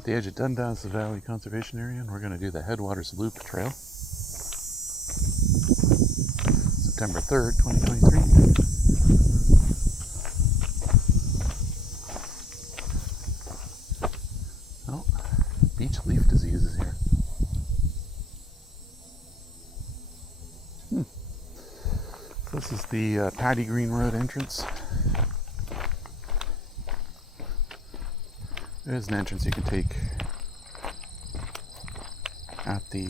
at the edge of Dundas Valley Conservation Area, and we're going to do the Headwaters Loop Trail. September 3rd, 2023. Oh, beech leaf disease is here. This is the Paddy Green Road entrance. There's an entrance you can take at the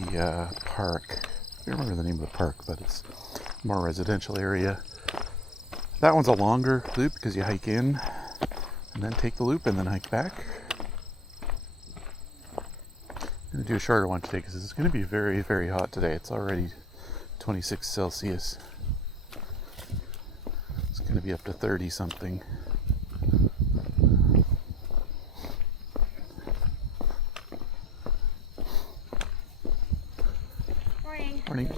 park. I don't remember the name of the park, but it's a more residential area. That one's a longer loop because you hike in and then take the loop and then hike back. I'm going to do a shorter one today because it's going to be very, very hot today. It's already 26 Celsius. It's going to be up to 30 something. Morning.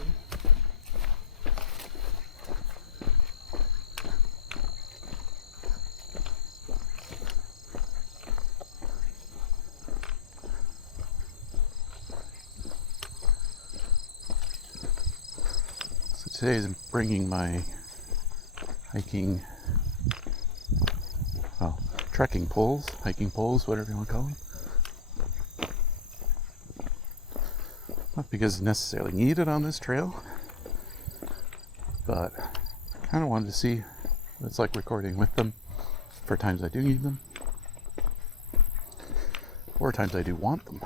So today I'm bringing my trekking poles, hiking poles, whatever you want to call them. Not because it's necessarily needed on this trail, but I kind of wanted to see what it's like recording with them for times I do need them, or times I do want them,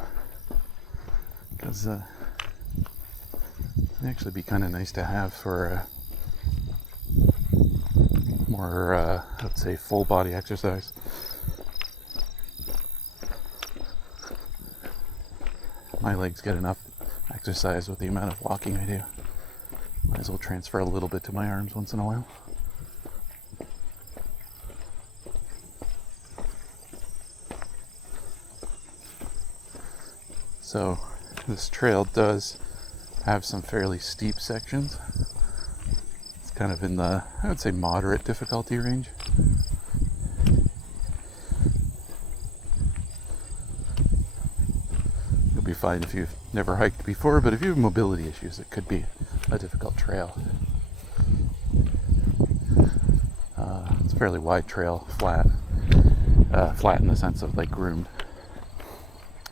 because it'd actually be kind of nice to have for more, let's say, full body exercise. My legs get enough exercise with the amount of walking I do. Might as well transfer a little bit to my arms once in a while. So this trail does have some fairly steep sections. It's kind of in the, I would say, moderate difficulty range. Be fine if you've never hiked before, but if you have mobility issues, it could be a difficult trail. It's a fairly wide trail, flat in the sense of like groomed.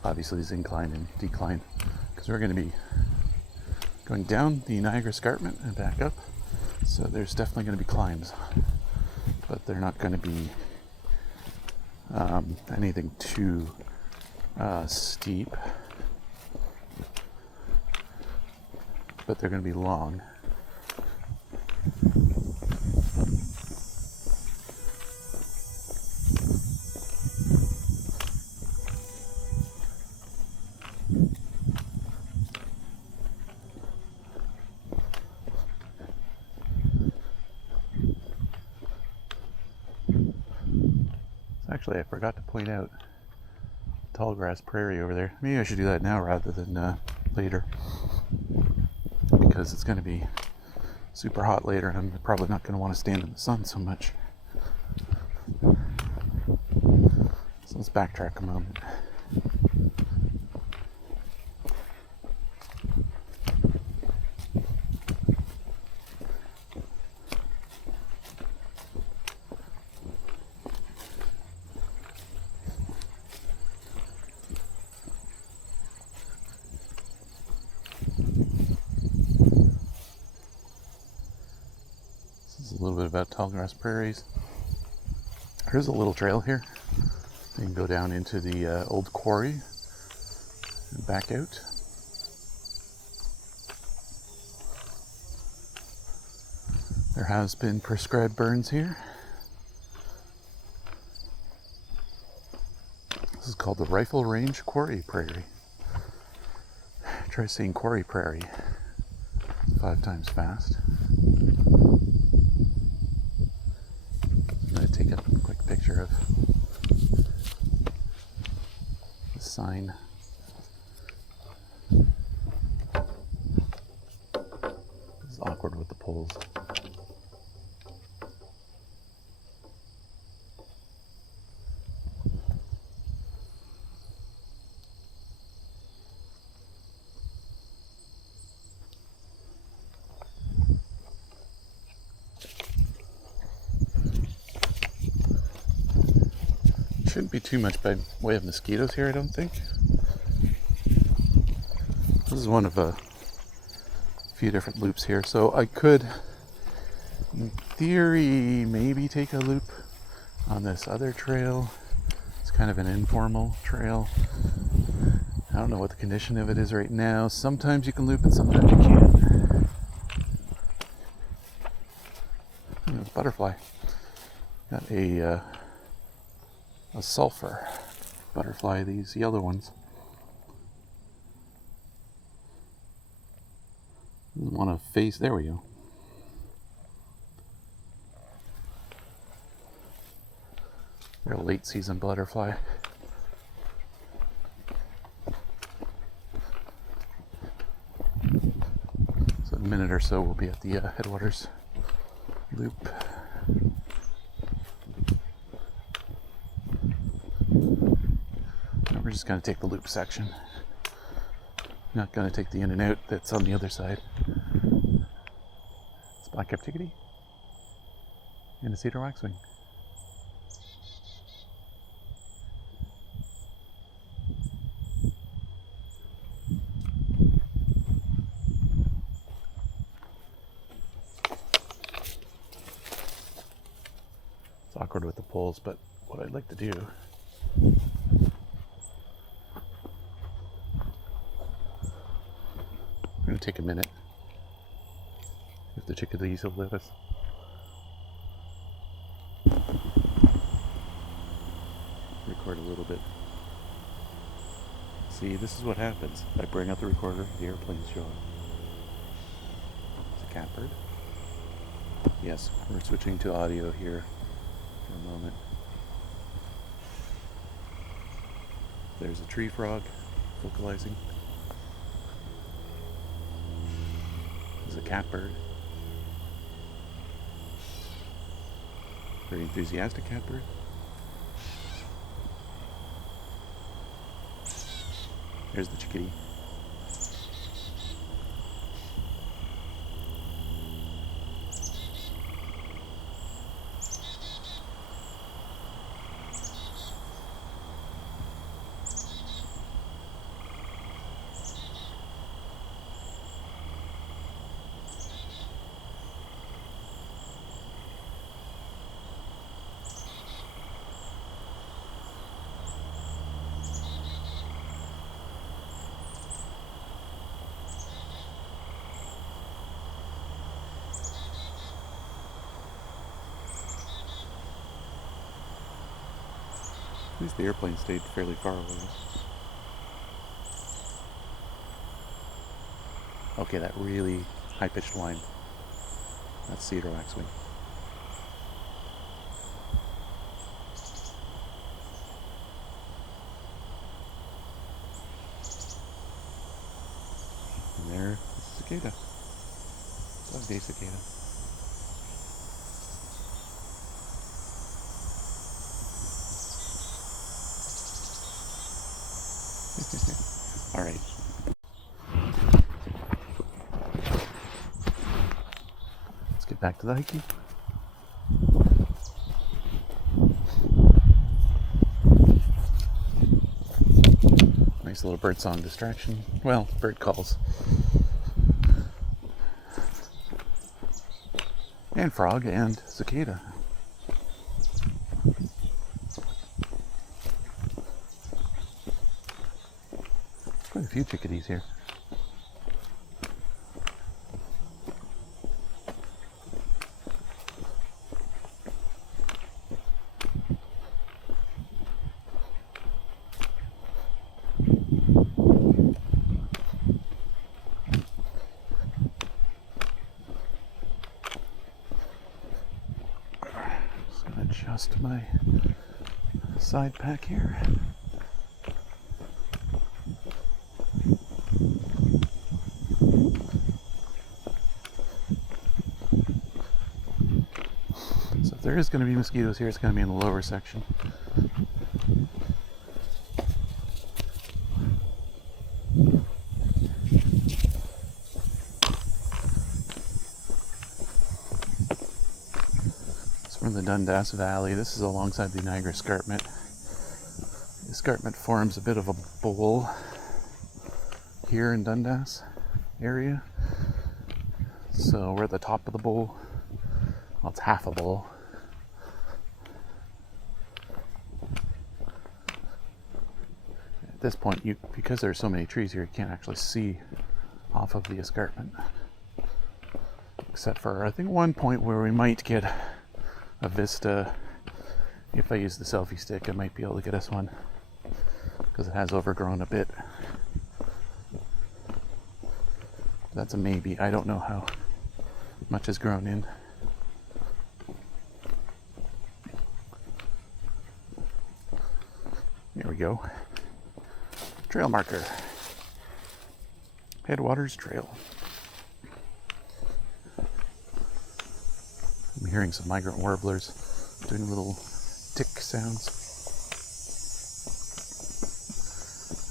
Obviously there's incline and decline, because we're going to be going down the Niagara Escarpment and back up, so there's definitely going to be climbs, but they're not going to be anything too steep. But they're going to be long. Actually, I forgot to point out tall grass prairie over there. Maybe I should do that now rather than later, because it's going to be super hot later and I'm probably not going to want to stand in the sun so much. So let's backtrack a moment. A little bit about tall grass prairies. Here's a little trail here. You can go down into the old quarry and back out. There has been prescribed burns here. This is called the Rifle Range Quarry Prairie. Try saying quarry prairie 5 times fast. I'm going to take a quick picture of the sign. It's awkward with the poles. Shouldn't be too much by way of mosquitoes here, I don't think. This is one of a few different loops here, so I could, in theory, maybe take a loop on this other trail. It's kind of an informal trail. I don't know what the condition of it is right now. Sometimes you can loop it, sometimes you can't. Oh, it's a butterfly. Got a sulfur butterfly, these yellow ones. Doesn't want to face, there we go. They're a late season butterfly. So in a minute or so we'll be at the headwaters loop. And we're just going to take the loop section. Not going to take the in and out that's on the other side. It's black-capped chickadee and a cedar waxwing. It's awkward with the poles, but what I'd like to do going to take a minute if the chickadees will let us. Record a little bit. See, this is what happens. I bring out the recorder, the airplanes show up. It's a catbird. Yes, we're switching to audio here for a moment. There's a tree frog vocalizing. There's a catbird. Very enthusiastic catbird. There's the chickadee. At least the airplane stayed fairly far away. Okay, that really high-pitched whine. That's cedar waxwing. And there's the cicada. Lovely cicada. All right. Let's get back to the hiking. Nice little birdsong distraction. Well, bird calls. And frog and cicada. Quite a few chickadees here. Just gonna adjust my side pack here. There is going to be mosquitoes here. It's going to be in the lower section. It's from the Dundas Valley. This is alongside the Niagara Escarpment. escarpment forms a bit of a bowl here in Dundas area. So we're at the top of the bowl. Well, it's half a bowl. At this point, because there's so many trees here, you can't actually see off of the escarpment. Except for, I think, one point where we might get a vista. If I use the selfie stick, I might be able to get us one, because it has overgrown a bit. That's a maybe. I don't know how much has grown in. There we go. Trail marker. Headwaters Trail. I'm hearing some migrant warblers doing little tick sounds.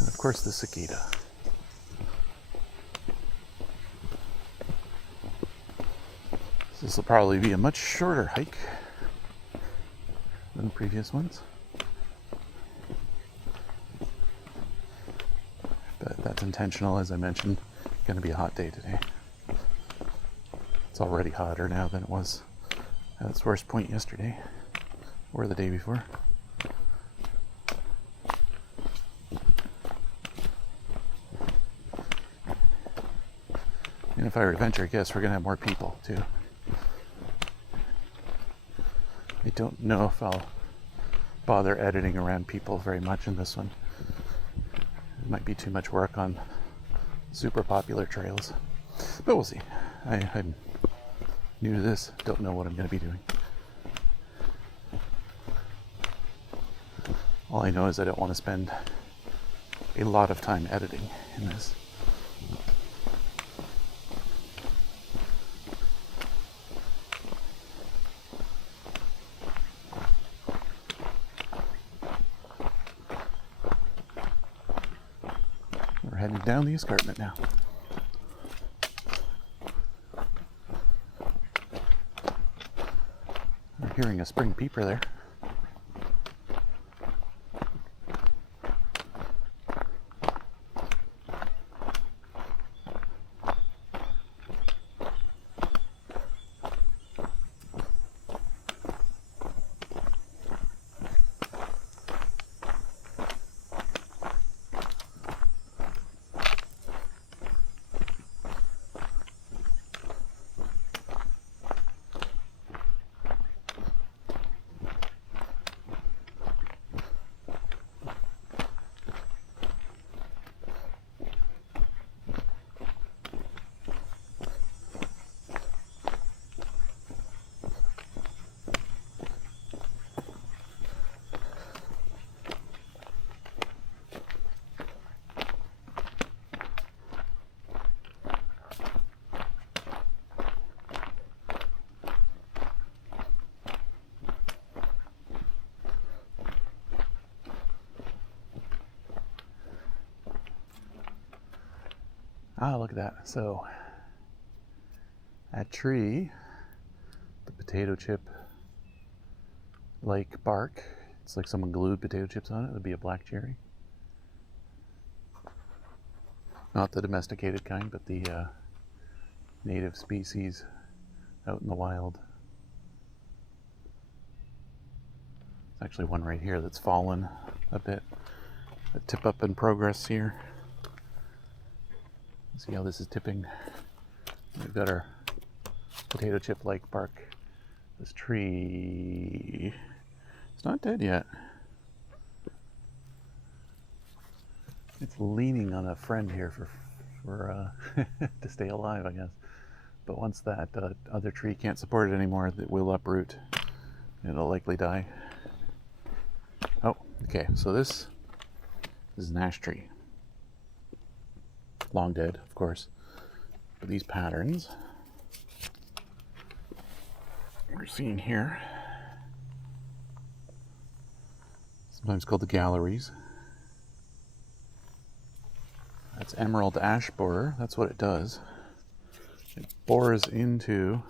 And of course the cicada. This will probably be a much shorter hike than previous ones. But that's intentional, as I mentioned. It's going to be a hot day today. It's already hotter now than it was at its worst point yesterday or the day before. And if I were to venture a guess, we're going to have more people too. I don't know if I'll bother editing around people very much in this one. It might be too much work on super popular trails, but we'll see. I'm new to this, don't know what I'm going to be doing. All I know is I don't want to spend a lot of time editing in this. We're heading down the escarpment now. We're hearing a spring peeper there. Ah, look at that. So, that tree, the potato chip like bark, it's like someone glued potato chips on it. It would be a black cherry. Not the domesticated kind, but the native species out in the wild. There's actually one right here that's fallen a bit. A tip up in progress here. See how this is tipping. We've got our potato chip like bark. This tree, it's not dead yet. It's leaning on a friend here for to stay alive, I guess. But once that other tree can't support it anymore, it will uproot. It'll likely die. Oh, okay. So this is an ash tree. Long dead, of course. But these patterns we're seeing here, sometimes called the galleries. That's emerald ash borer. That's what it does. It bores into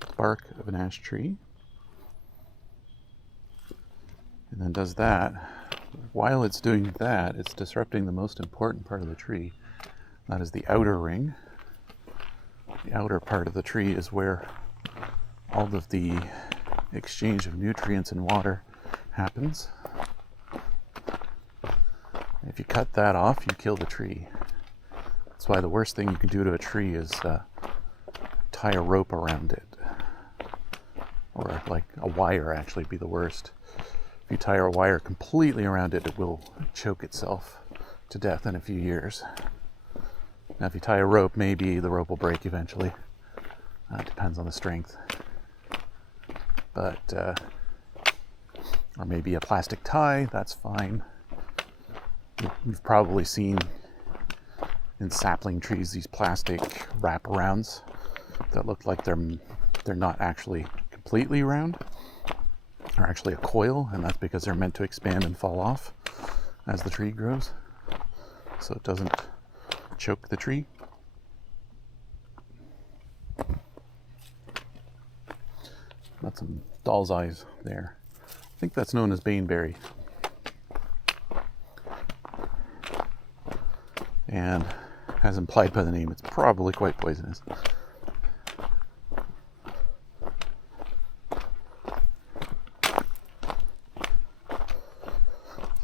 the bark of an ash tree and then does that while it's doing that, it's disrupting the most important part of the tree. That is the outer ring. The outer part of the tree is where all of the exchange of nutrients and water happens. If you cut that off, you kill the tree. That's why the worst thing you can do to a tree is tie a rope around it. Or like a wire actually be the worst. If you tie a wire completely around it, it will choke itself to death in a few years. Now if you tie a rope, maybe the rope will break eventually. It depends on the strength. But, or maybe a plastic tie, that's fine. You've probably seen in sapling trees these plastic wraparounds that look like they're not actually completely round. Are actually a coil, and that's because they're meant to expand and fall off as the tree grows, so it doesn't choke the tree. Got some doll's eyes there. I think that's known as baneberry. And as implied by the name, it's probably quite poisonous.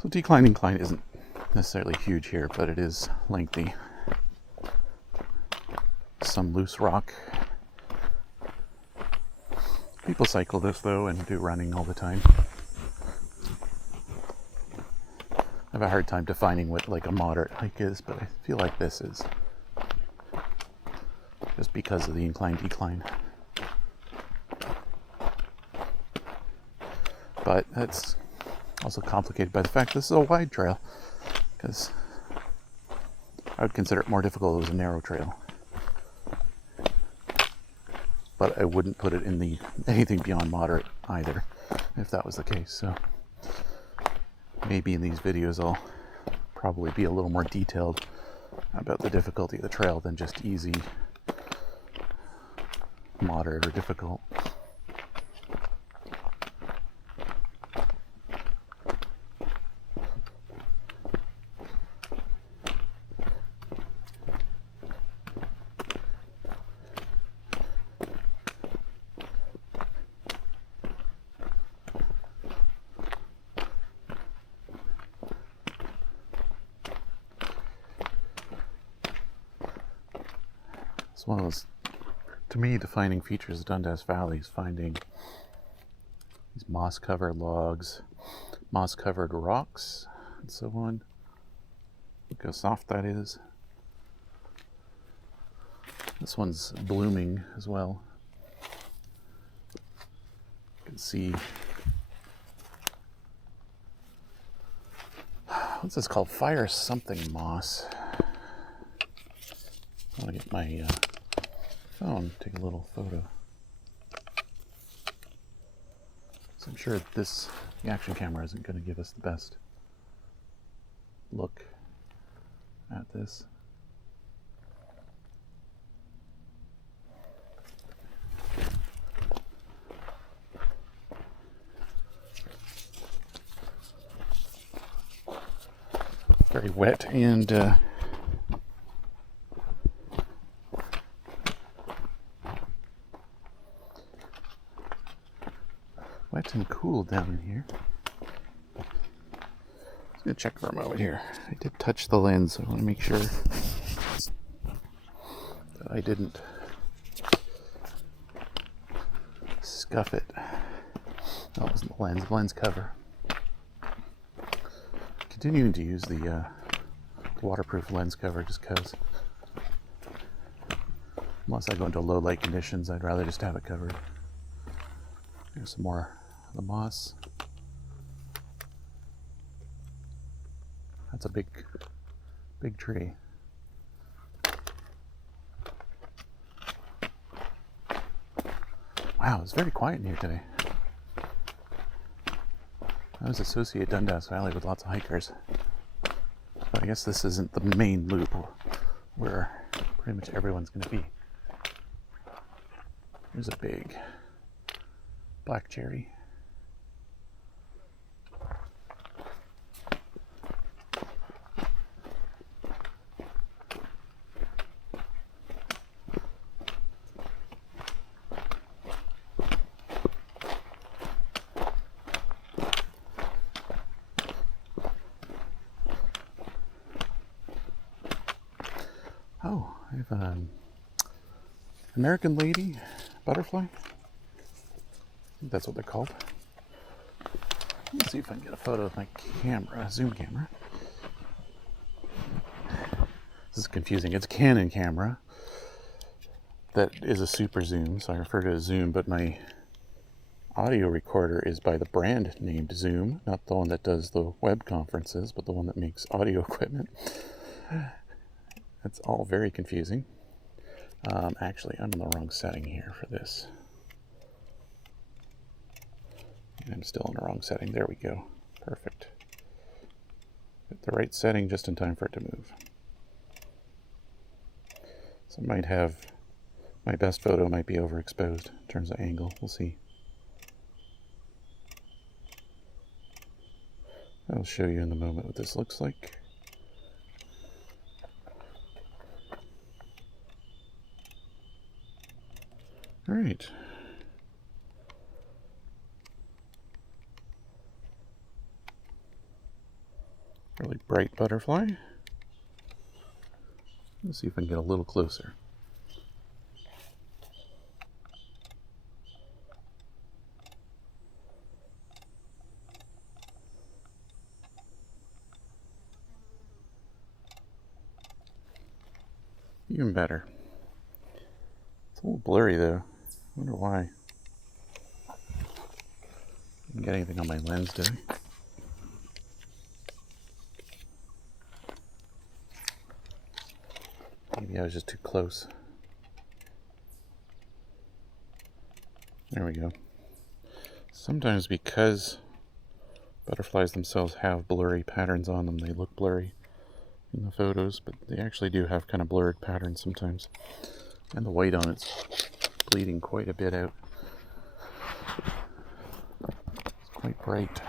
So decline-incline isn't necessarily huge here, but it is lengthy. Some loose rock. People cycle this though and do running all the time. I have a hard time defining what like a moderate hike is, but I feel like this is. Just because of the incline-decline. But that's also complicated by the fact this is a wide trail, because I would consider it more difficult if it was a narrow trail. But I wouldn't put it in the anything beyond moderate either, if that was the case. So maybe in these videos I'll probably be a little more detailed about the difficulty of the trail than just easy, moderate, or difficult. It's one of those, to me, defining features of Dundas Valley is finding these moss-covered logs, moss-covered rocks, and so on. Look how soft that is. This one's blooming as well. You can see, what's this called? Fire something moss. I want to get my phone, take a little photo. So I'm sure the action camera isn't going to give us the best look at this. Very wet and wet and cool down in here. Just gonna check for a moment here. I did touch the lens, so I want to make sure that I didn't scuff it. That wasn't the lens cover. Continuing to use the waterproof lens cover just because unless I go into low light conditions, I'd rather just have it covered. Here's some more of the moss. That's a big tree. Wow, it's very quiet in here today. I always associate Dundas Valley with lots of hikers. But I guess this isn't the main loop where pretty much everyone's going to be. Here's a big black cherry. American lady butterfly. I think that's what they're called. Let's see if I can get a photo with my camera, zoom camera. This is confusing. It's a Canon camera that is a super zoom, so I refer to it as zoom, but my audio recorder is by the brand named Zoom, not the one that does the web conferences, but the one that makes audio equipment. It's all very confusing. Actually, I'm in the wrong setting here for this. I'm still in the wrong setting. There we go. Perfect. Get the right setting just in time for it to move. So I might have, my best photo might be overexposed in terms of angle. We'll see. I'll show you in a moment what this looks like. All right. Really bright butterfly. Let's see if I can get a little closer. Even better. It's a little blurry though. I wonder why. Didn't get anything on my lens, did I? Maybe I was just too close. There we go. Sometimes because butterflies themselves have blurry patterns on them, they look blurry in the photos, but they actually do have kind of blurred patterns sometimes. And the white on it's bleeding quite a bit out. It's quite bright.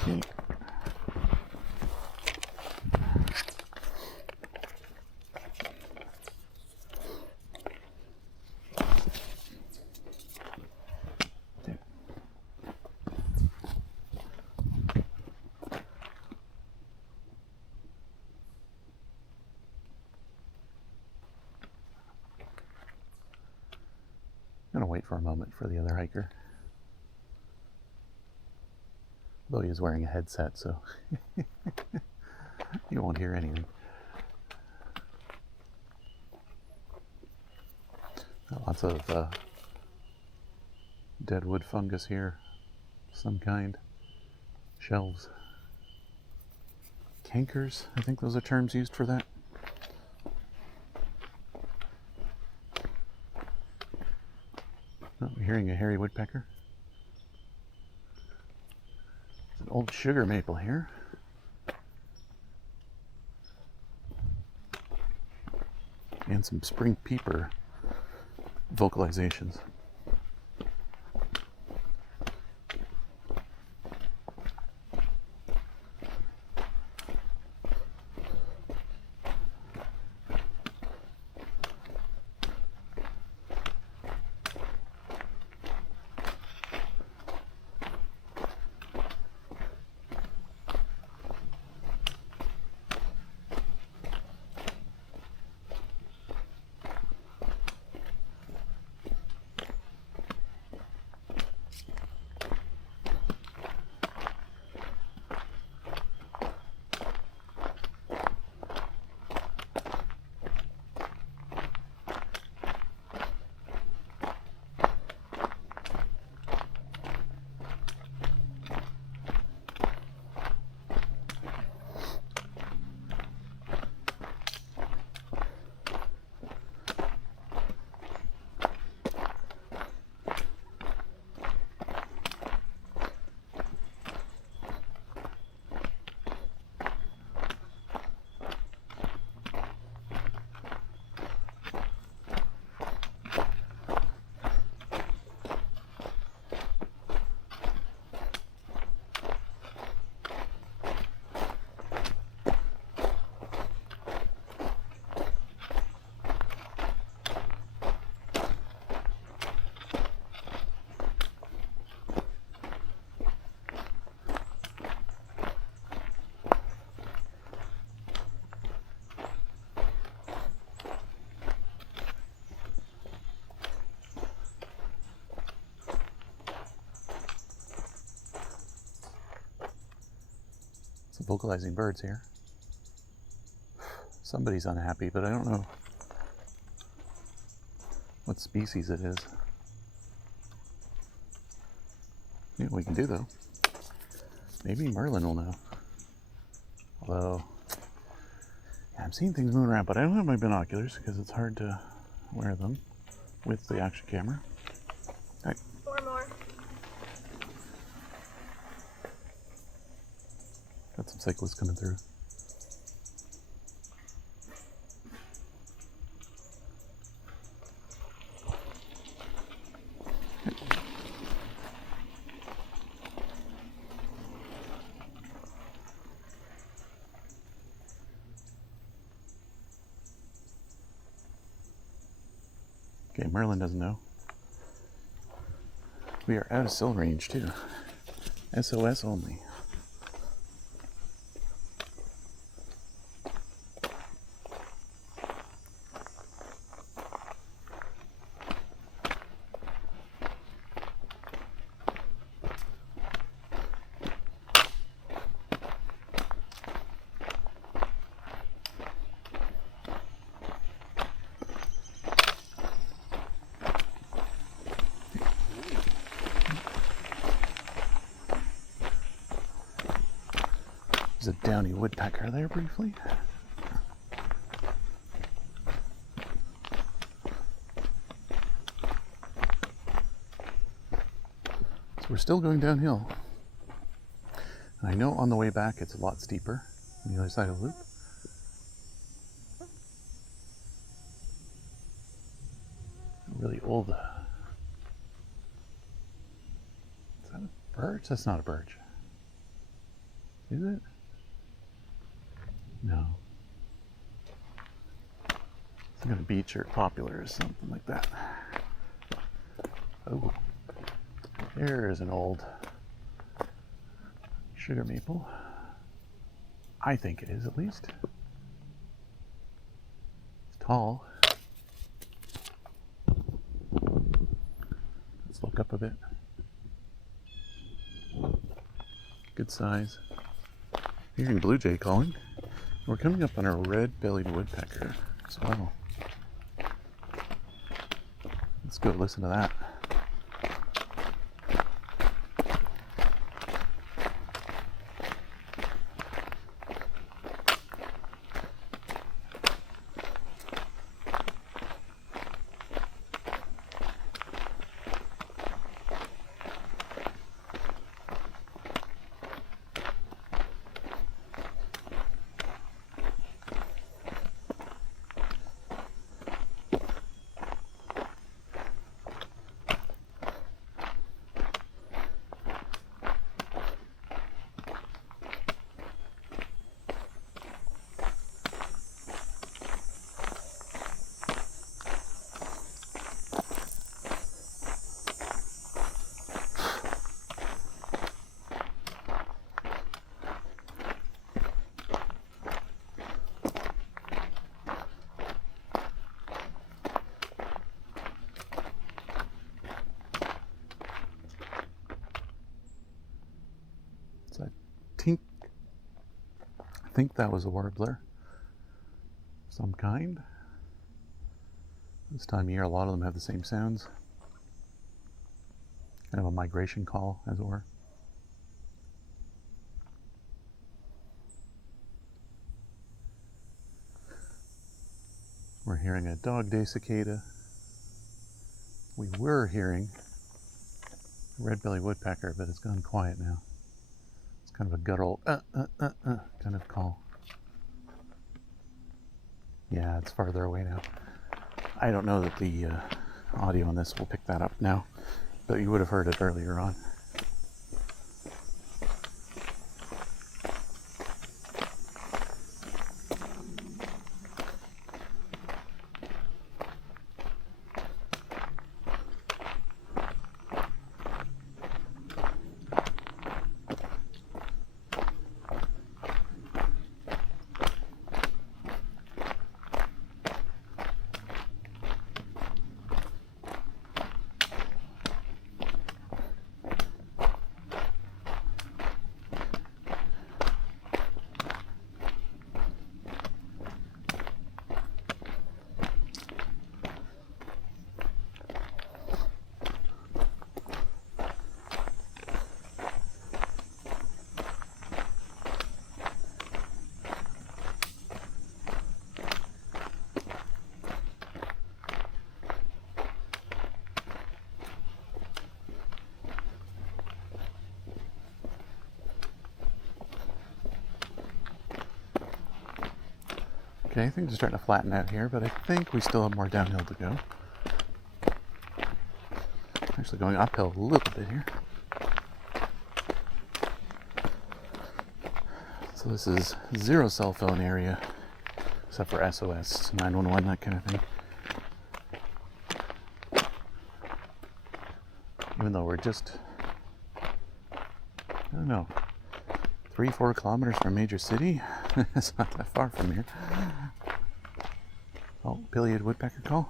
Okay. I'm going to wait for a moment for the other hiker. Though he is wearing a headset, so you won't hear anything. Lots of dead wood fungus here, some kind. Shelves. Cankers, I think those are terms used for that. Oh, we're hearing a hairy woodpecker. There's an old sugar maple here. And some spring peeper vocalizations. vocalizing birds here. Somebody's unhappy, but I don't know what species it is. You know what we can do though? Maybe Merlin will know. Although, yeah, I'm seeing things moving around, but I don't have my binoculars because it's hard to wear them with the action camera. Right. 4 more. Got some cyclists coming through. Okay, Merlin doesn't know. We are out of sill range too. SOS only. There's a downy woodpecker there briefly. So we're still going downhill. And I know on the way back it's a lot steeper on the other side of the loop. Really old. Is that a birch? That's not a birch. Is it? No. Some kind of beech or popular or something like that. Oh, there's an old sugar maple. I think it is, at least. It's tall. Let's look up a bit. Good size. Hearing blue jay calling. We're coming up on a red-bellied woodpecker as well. Let's go listen to that. I think that was a warbler of some kind. This time of year, a lot of them have the same sounds. Kind of a migration call, as it were. We're hearing a dog-day cicada. We were hearing a red-bellied woodpecker, but it's gone quiet now. Kind of a guttural kind of call. Yeah, it's farther away now. I don't know that the audio on this will pick that up now, but you would have heard it earlier on. Okay, things are starting to flatten out here, but I think we still have more downhill to go. Actually going uphill a little bit here. So this is zero cell phone area, except for SOS, 911, that kind of thing. Even though we're just, I don't know, 3-4 kilometers from a major city. It's not that far from here. Oh, pileated woodpecker call.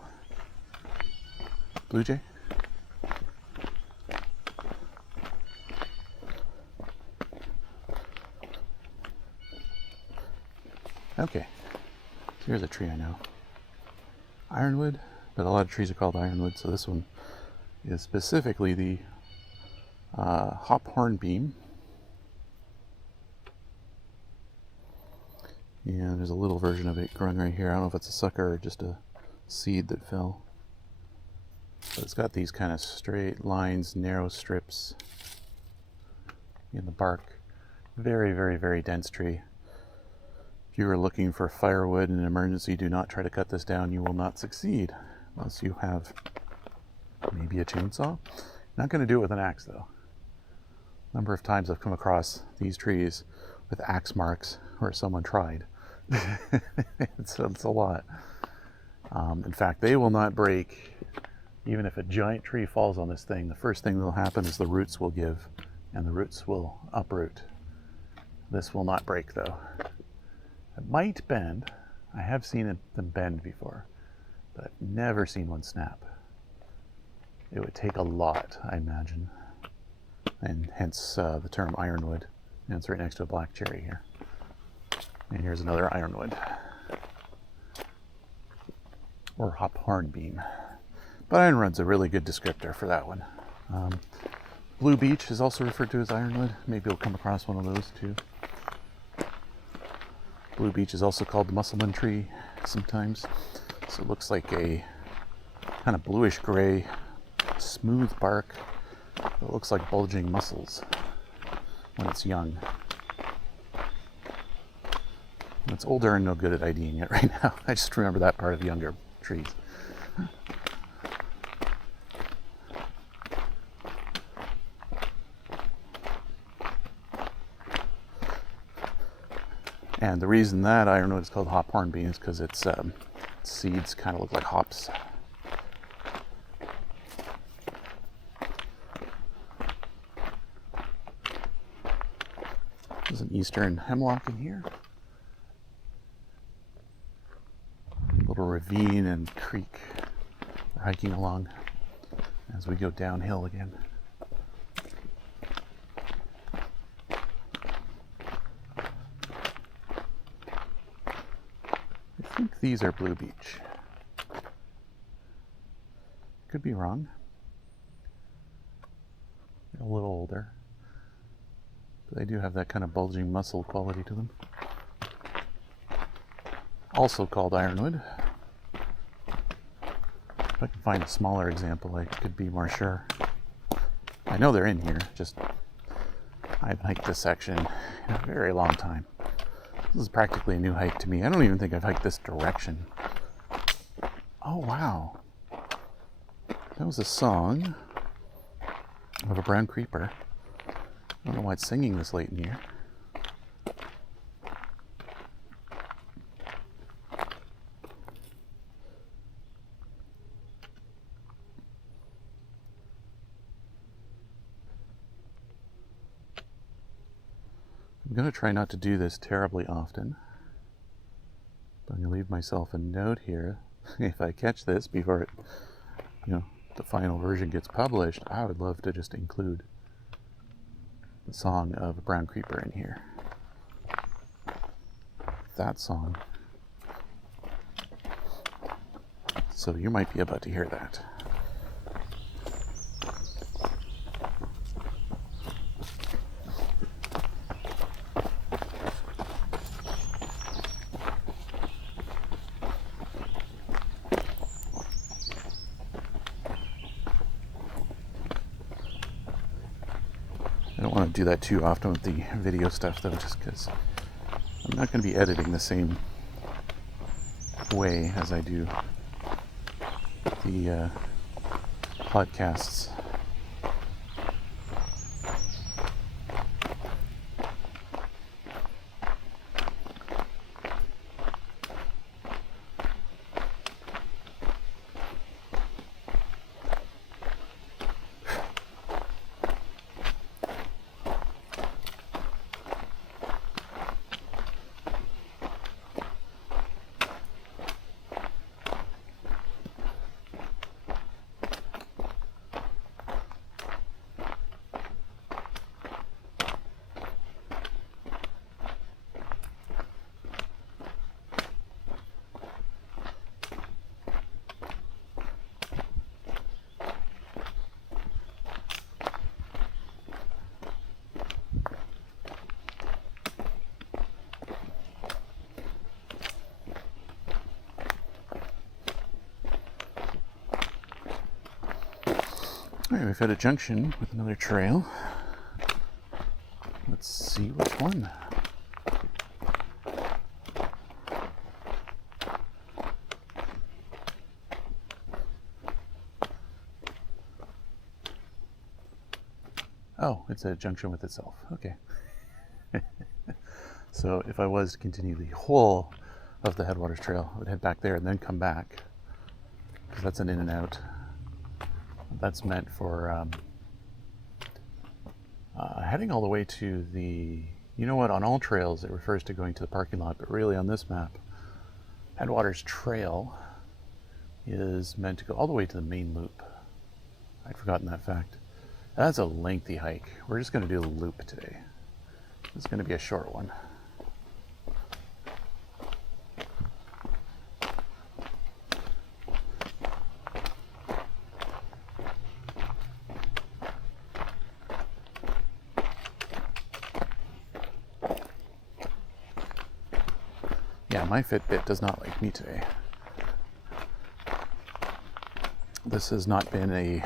Blue jay. Okay, so here's a tree I know. Ironwood, but a lot of trees are called ironwood, so this one is specifically the hop hornbeam. And there's a little version of it growing right here. I don't know if it's a sucker or just a seed that fell. But it's got these kind of straight lines, narrow strips in the bark. Very, very, very dense tree. If you are looking for firewood in an emergency, do not try to cut this down. You will not succeed unless you have maybe a chainsaw. Not going to do it with an axe though. A number of times I've come across these trees with axe marks where someone tried. It's a lot. In fact, they will not break. Even if a giant tree falls on this thing, the first thing that will happen is the roots will give and the roots will uproot. This will not break though. It might bend. I have seen them bend before, but I've never seen one snap. It would take a lot, I imagine, and hence the term ironwood. And it's right next to a black cherry here. And here's another ironwood, or hop hornbeam. But ironwood's a really good descriptor for that one. Blue beech is also referred to as ironwood. Maybe you'll come across one of those too. Blue beech is also called the musselman tree sometimes. So it looks like a kind of bluish gray, smooth bark. It looks like bulging mussels when it's young. When it's older, I'm no good at IDing it right now. I just remember that part of younger trees. And the reason that ironwood is called hop hornbeam is because its seeds kind of look like hops. There's an eastern hemlock in here. A little ravine and creek we're hiking along as we go downhill again. I think these are blue beech. Could be wrong. They're a little older. But they do have that kind of bulging muscle quality to them. Also called ironwood. If I can find a smaller example, I could be more sure. I know they're in here, just I haven't hiked this section in a very long time. This is practically a new hike to me. I don't even think I've hiked this direction. Oh, wow. That was a song of a brown creeper. I don't know why it's singing this late in the year. I'm going to try not to do this terribly often, but I'm going to leave myself a note here. If I catch this before it, the final version gets published, I would love to just include the song of a brown creeper in here. That song. So you might be about to hear that. I don't want to do that too often with the video stuff though, just because I'm not going to be editing the same way as I do the podcasts. Alright, we've hit a junction with another trail. Let's see which one. Oh, it's a junction with itself. Okay. So if I was to continue the whole of the Headwaters Trail, I would head back there and then come back, because that's an in and out. That's meant for heading all the way to the, you know what, on all trails it refers to going to the parking lot, but really on this map, Headwaters Trail is meant to go all the way to the main loop. I'd forgotten that fact. That's a lengthy hike. We're just going to do the loop today. It's going to be a short one. Yeah, my Fitbit does not like me today. This has not been a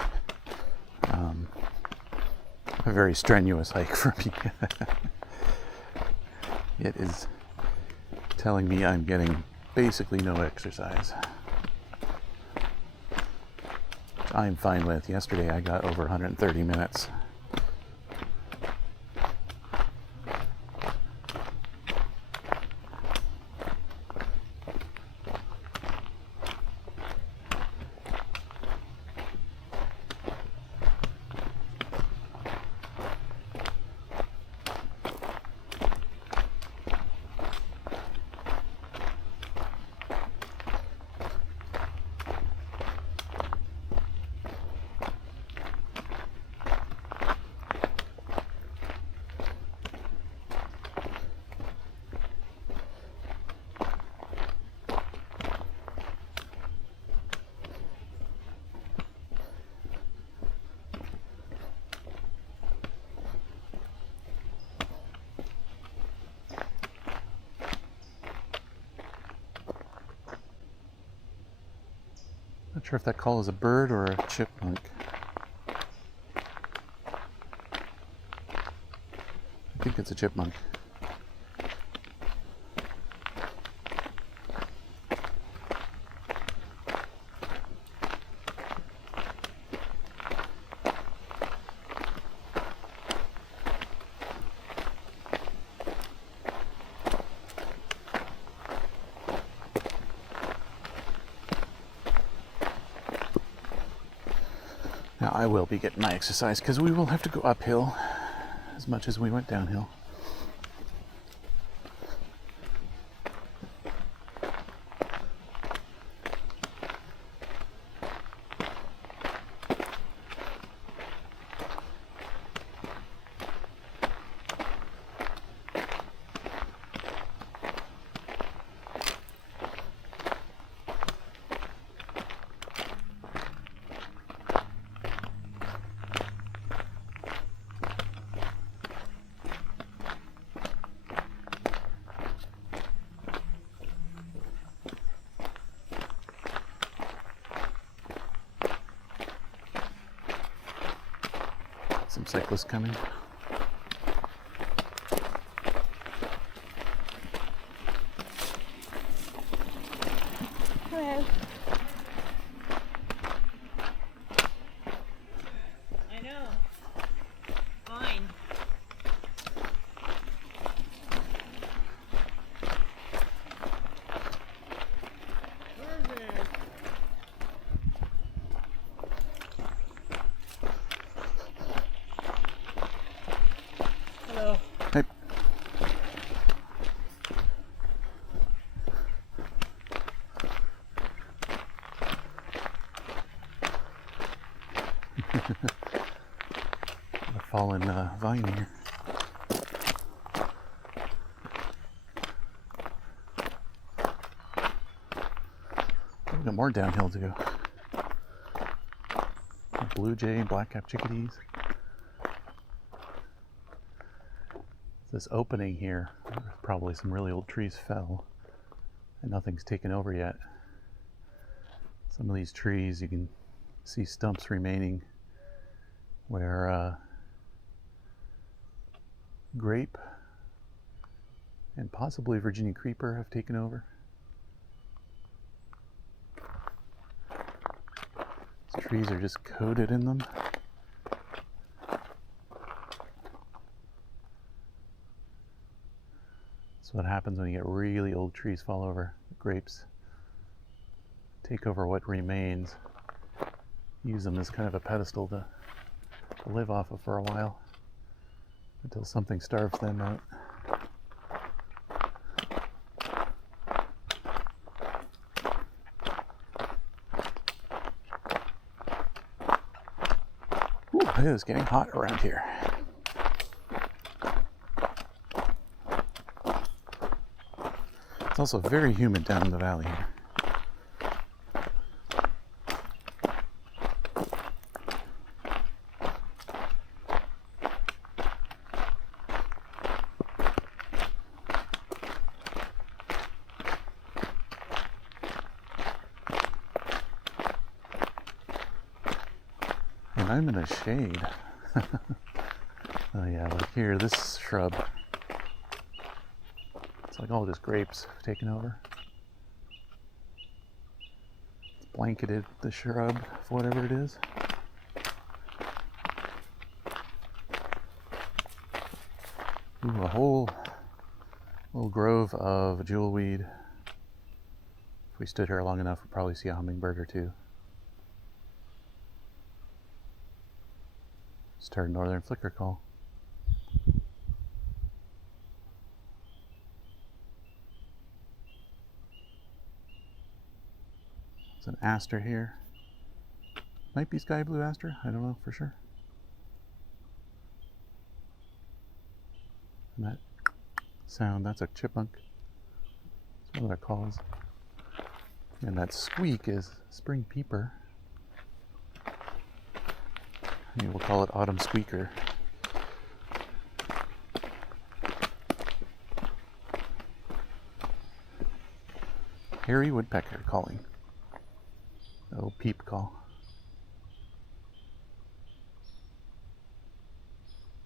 very strenuous hike for me. It is telling me I'm getting basically no exercise. Which I'm fine with. Yesterday I got over 130 minutes. Not sure if that call is a bird or a chipmunk. I think it's a chipmunk. Now I will be getting my exercise because we will have to go uphill as much as we went downhill. Some cyclists coming. A fallen vine here. We've got more downhill to go. Blue jay, black-capped chickadees. This opening here, probably some really old trees fell and nothing's taken over yet. Some of these trees you can see stumps remaining where grape and possibly Virginia creeper have taken over. These trees are just coated in them. That's what happens when you get really old trees fall over. The grapes take over what remains, use them as kind of a pedestal to live off of for a while until something starves them out. Ooh, it is getting hot around here. It's also very humid down in the valley here. And I'm in a shade. Oh yeah, like here, this shrub. It's like all just grapes taken over. It's blanketed the shrub for whatever it is. Ooh, a whole little grove of jewelweed. If we stood here long enough, we'd probably see a hummingbird or two. Start northern flicker call. There's an aster here. Might be sky blue aster, I don't know for sure. And that sound, that's a chipmunk. That's one of their calls. And that squeak is spring peeper. Maybe we'll call it autumn squeaker. Hairy woodpecker calling. Oh, peep call.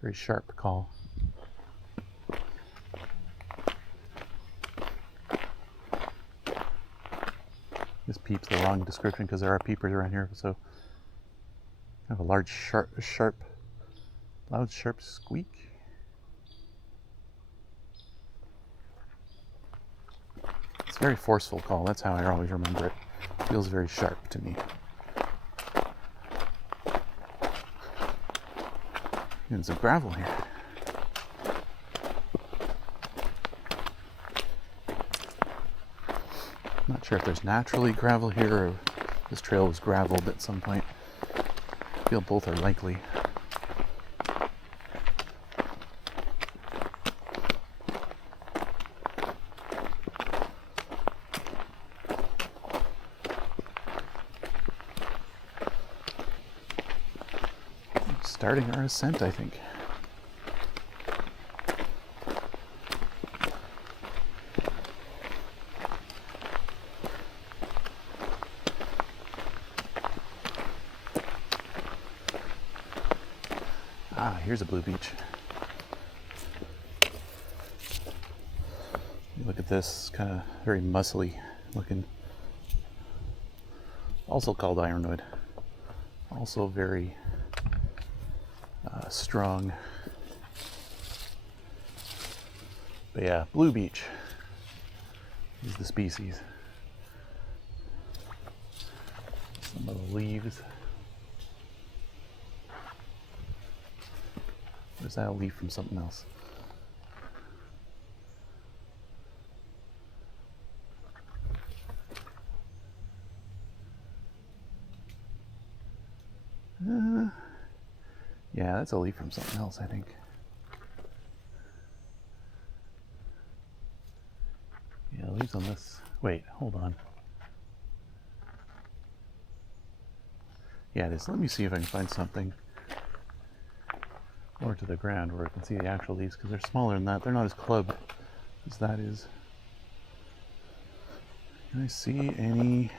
Very sharp call. This peep's the wrong description because there are peepers around here, so have a large, loud, sharp squeak. It's a very forceful call. That's how I always remember it. It feels very sharp to me. And some gravel here. Not sure if there's naturally gravel here or this trail was graveled at some point. I feel both are likely. Starting our ascent, I think. Ah, here's a blue beach. Look at this, kind of very muscly looking. Also called ironwood. Also very strong. But yeah, blue beech is the species. Some of the leaves. Or is that a leaf from something else? Yeah, that's a leaf from something else, I think. Yeah, leaves on this. Wait, hold on. Yeah, it is. Let me see if I can find something lower to the ground where I can see the actual leaves, because they're smaller than that. They're not as clubbed as that is. Can I see any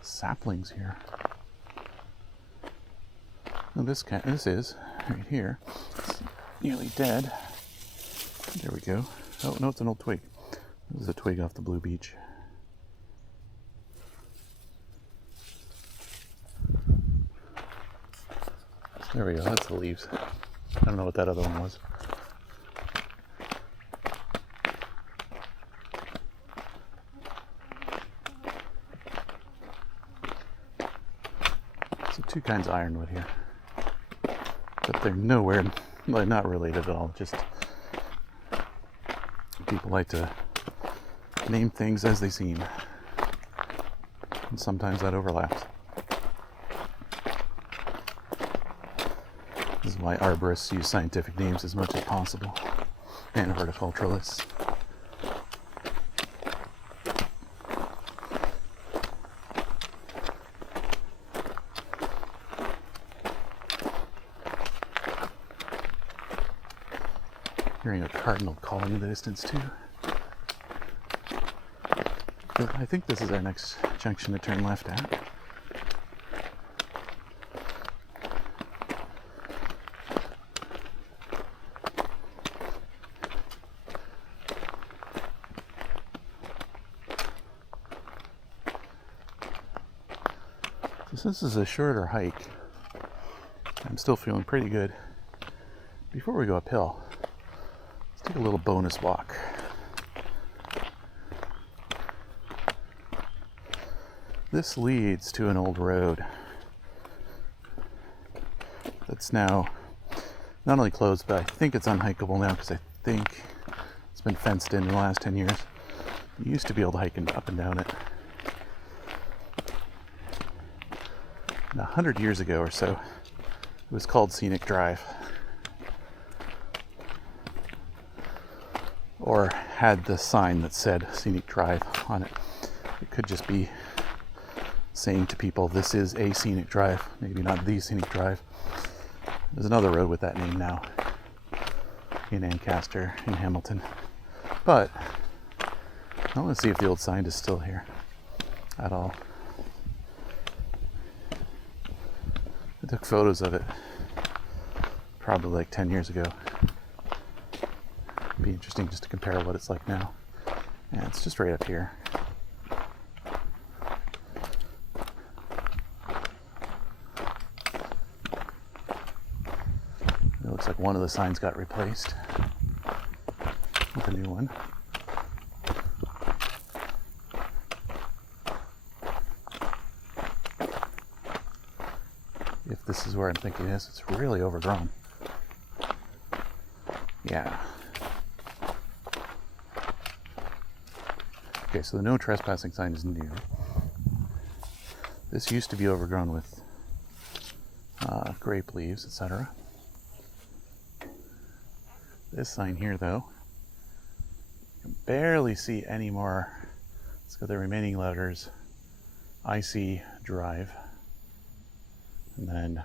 saplings here? No, this is right here. It's nearly dead. There we go. Oh no, it's an old twig. This is a twig off the blue beech. There we go. That's the leaves. I don't know what that other one was. So two kinds of ironwood here, but they're nowhere, well, not related at all. Just people like to name things as they seem, and sometimes that overlaps. This is why arborists use scientific names as much as possible, and horticulturalists. Hearing a cardinal calling in the distance too. But I think this is our next junction to turn left at. So since this is a shorter hike, I'm still feeling pretty good. Before we go uphill, let's take a little bonus walk. This leads to an old road that's now not only closed, but I think it's unhikeable now because I think it's been fenced in the last 10 years. You used to be able to hike up and down it. 100 years ago or so, it was called Scenic Drive. Or had the sign that said Scenic Drive on it. It could just be saying to people, this is a scenic drive, maybe not the scenic drive. There's another road with that name now in Ancaster, in Hamilton. But I want to see if the old sign is still here at all. I took photos of it probably like 10 years ago. It'd be interesting just to compare what it's like now. Yeah, it's just right up here. It looks like one of the signs got replaced with a new one. If this is where I'm thinking it is, it's really overgrown. Yeah. Okay, so the no trespassing sign is new. This used to be overgrown with grape leaves, etc. This sign here, though, you can barely see any more. Let's go the remaining letters. IC Drive. And then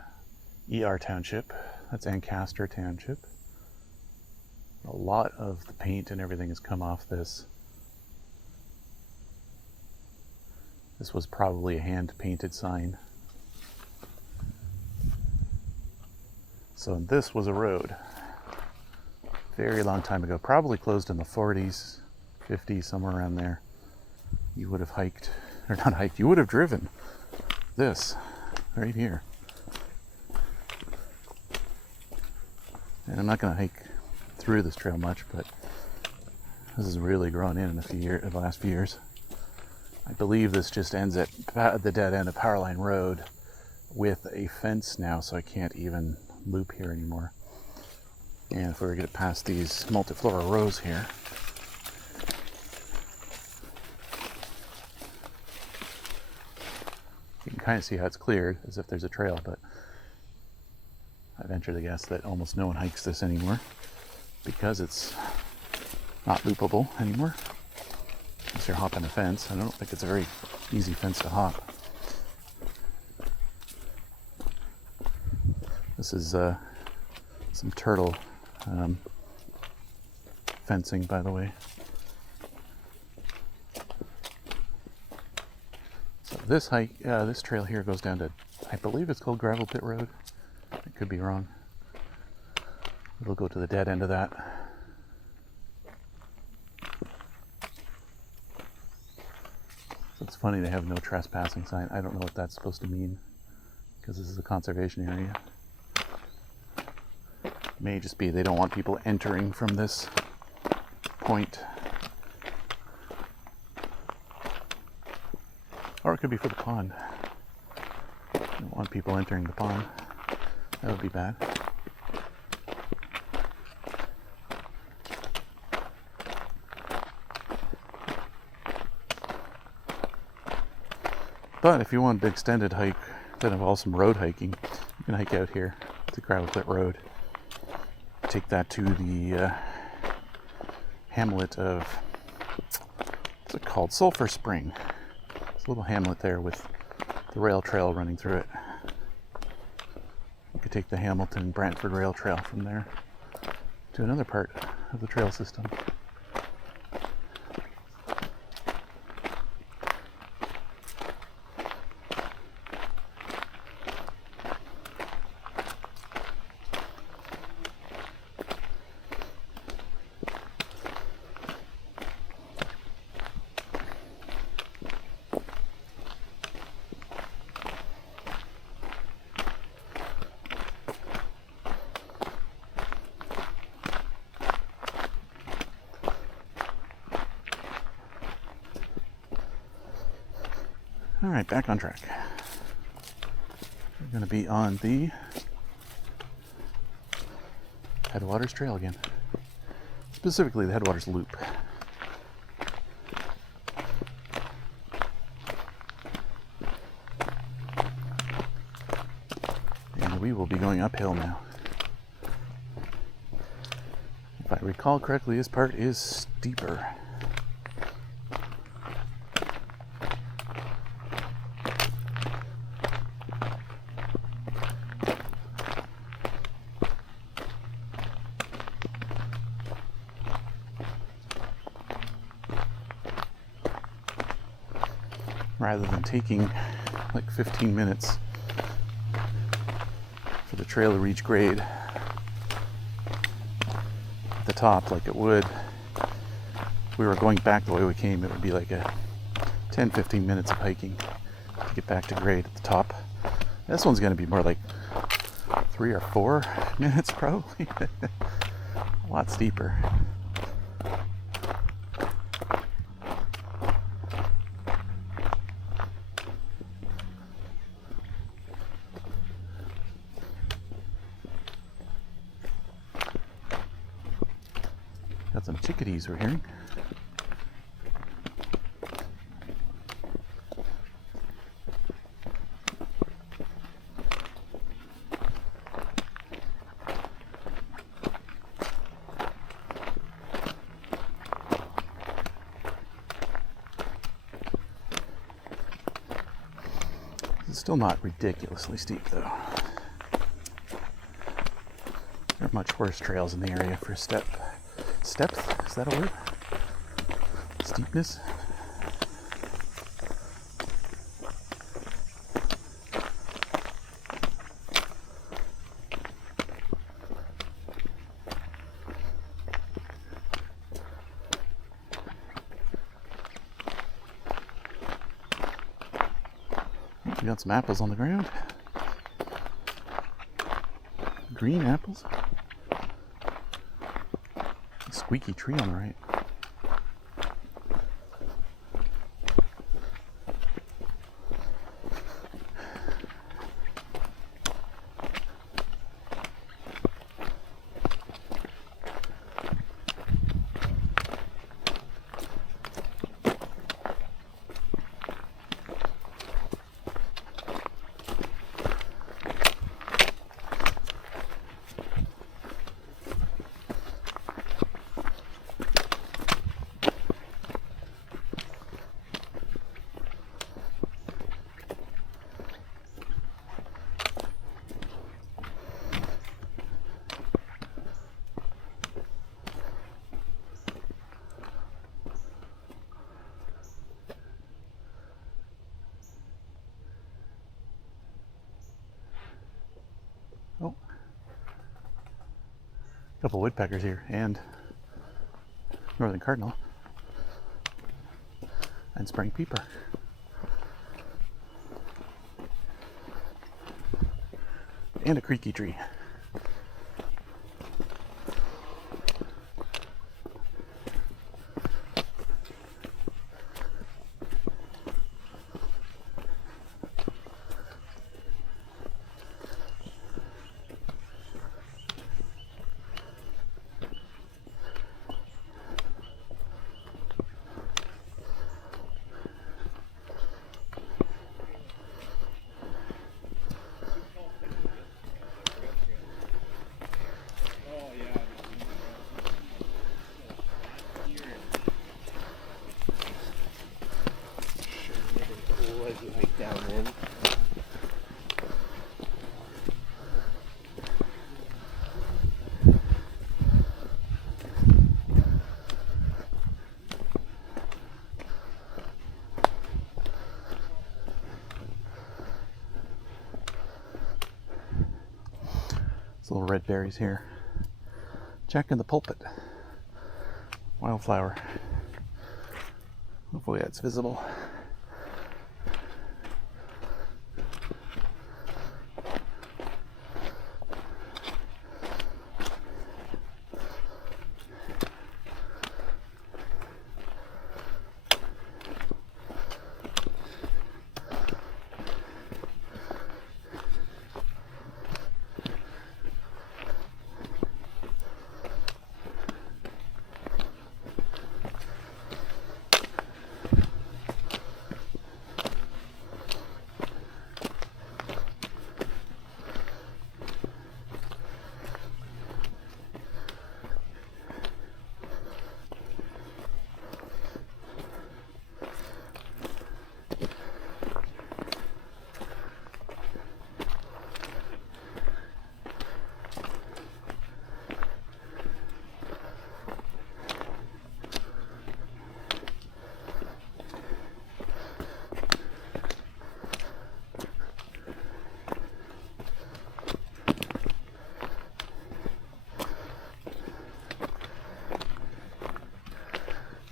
ER Township. That's Ancaster Township. A lot of the paint and everything has come off this. This was probably a hand-painted sign. So this was a road. Very long time ago. Probably closed in the 40s, 50s, somewhere around there. You would have hiked, or not hiked, you would have driven this right here. And I'm not going to hike through this trail much, but this has really grown in the last few years. I believe this just ends at the dead end of Powerline Road with a fence now, so I can't even loop here anymore. And if we were to get past these multiflora rows here, you can kind of see how it's cleared, as if there's a trail, but I venture to guess that almost no one hikes this anymore because it's not loopable anymore. Unless you're hopping a fence. I don't think it's a very easy fence to hop. This is some turtle fencing, by the way. So this hike, this trail here goes down to, I believe it's called Gravel Pit Road. I could be wrong. It'll go to the dead end of that. So it's funny they have no trespassing sign. I don't know what that's supposed to mean because this is a conservation area. May just be they don't want people entering from this point. Or it could be for the pond. They don't want people entering the pond. That would be bad. But if you want an extended hike that involves some road hiking, you can hike out here to Gravel Pit Road. Take that to the hamlet of, what's it called? Sulphur Spring. It's a little hamlet there with the rail trail running through it. You could take the Hamilton Brantford Rail Trail from there to another part of the trail system. Alright, back on track. We're going to be on the Headwaters Trail again. Specifically the Headwaters Loop. And we will be going uphill now. If I recall correctly, this part is steeper. Rather than taking like 15 minutes for the trail to reach grade at the top like it would, if we were going back the way we came, it would be like a 10-15 minutes of hiking to get back to grade at the top. This one's going to be more like 3 or 4 minutes probably. A lot steeper. Got some chickadees we're hearing. It's still not ridiculously steep though. There are much worse trails in the area for steppth, is that a word? Steepness? We got some apples on the ground. Green apples. Squeaky tree on the right. couple woodpeckers here, and northern cardinal, and spring peeper. And a creaky tree. Little red berries here. Jack in the pulpit. Wildflower. Hopefully that's visible.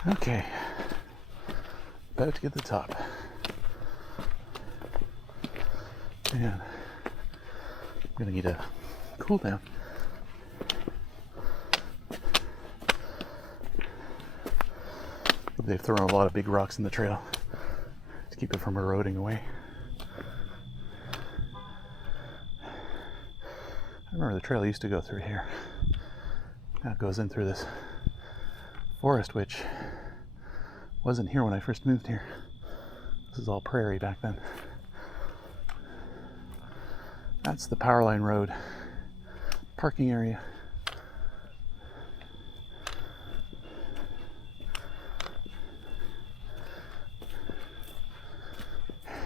Okay, about to get to the top. Man, I'm gonna need a cool down. They've thrown a lot of big rocks in the trail to keep it from eroding away. I remember the trail used to go through here. Now it goes in through this forest, which wasn't here when I first moved here. This is all prairie back then. That's the Powerline Road parking area.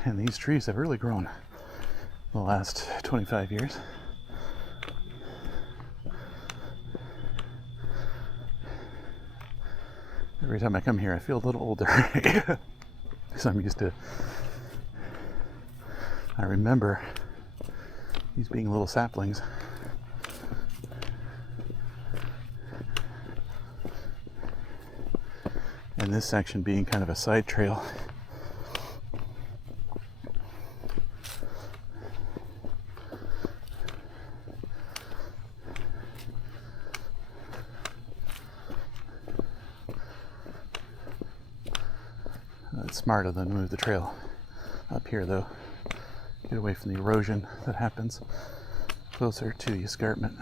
And these trees have really grown in the last 25 years. Every time I come here, I feel a little older because I'm used to, I remember these being little saplings. And this section being kind of a side trail. It's smarter than move the trail up here though. Get away from the erosion that happens closer to the escarpment.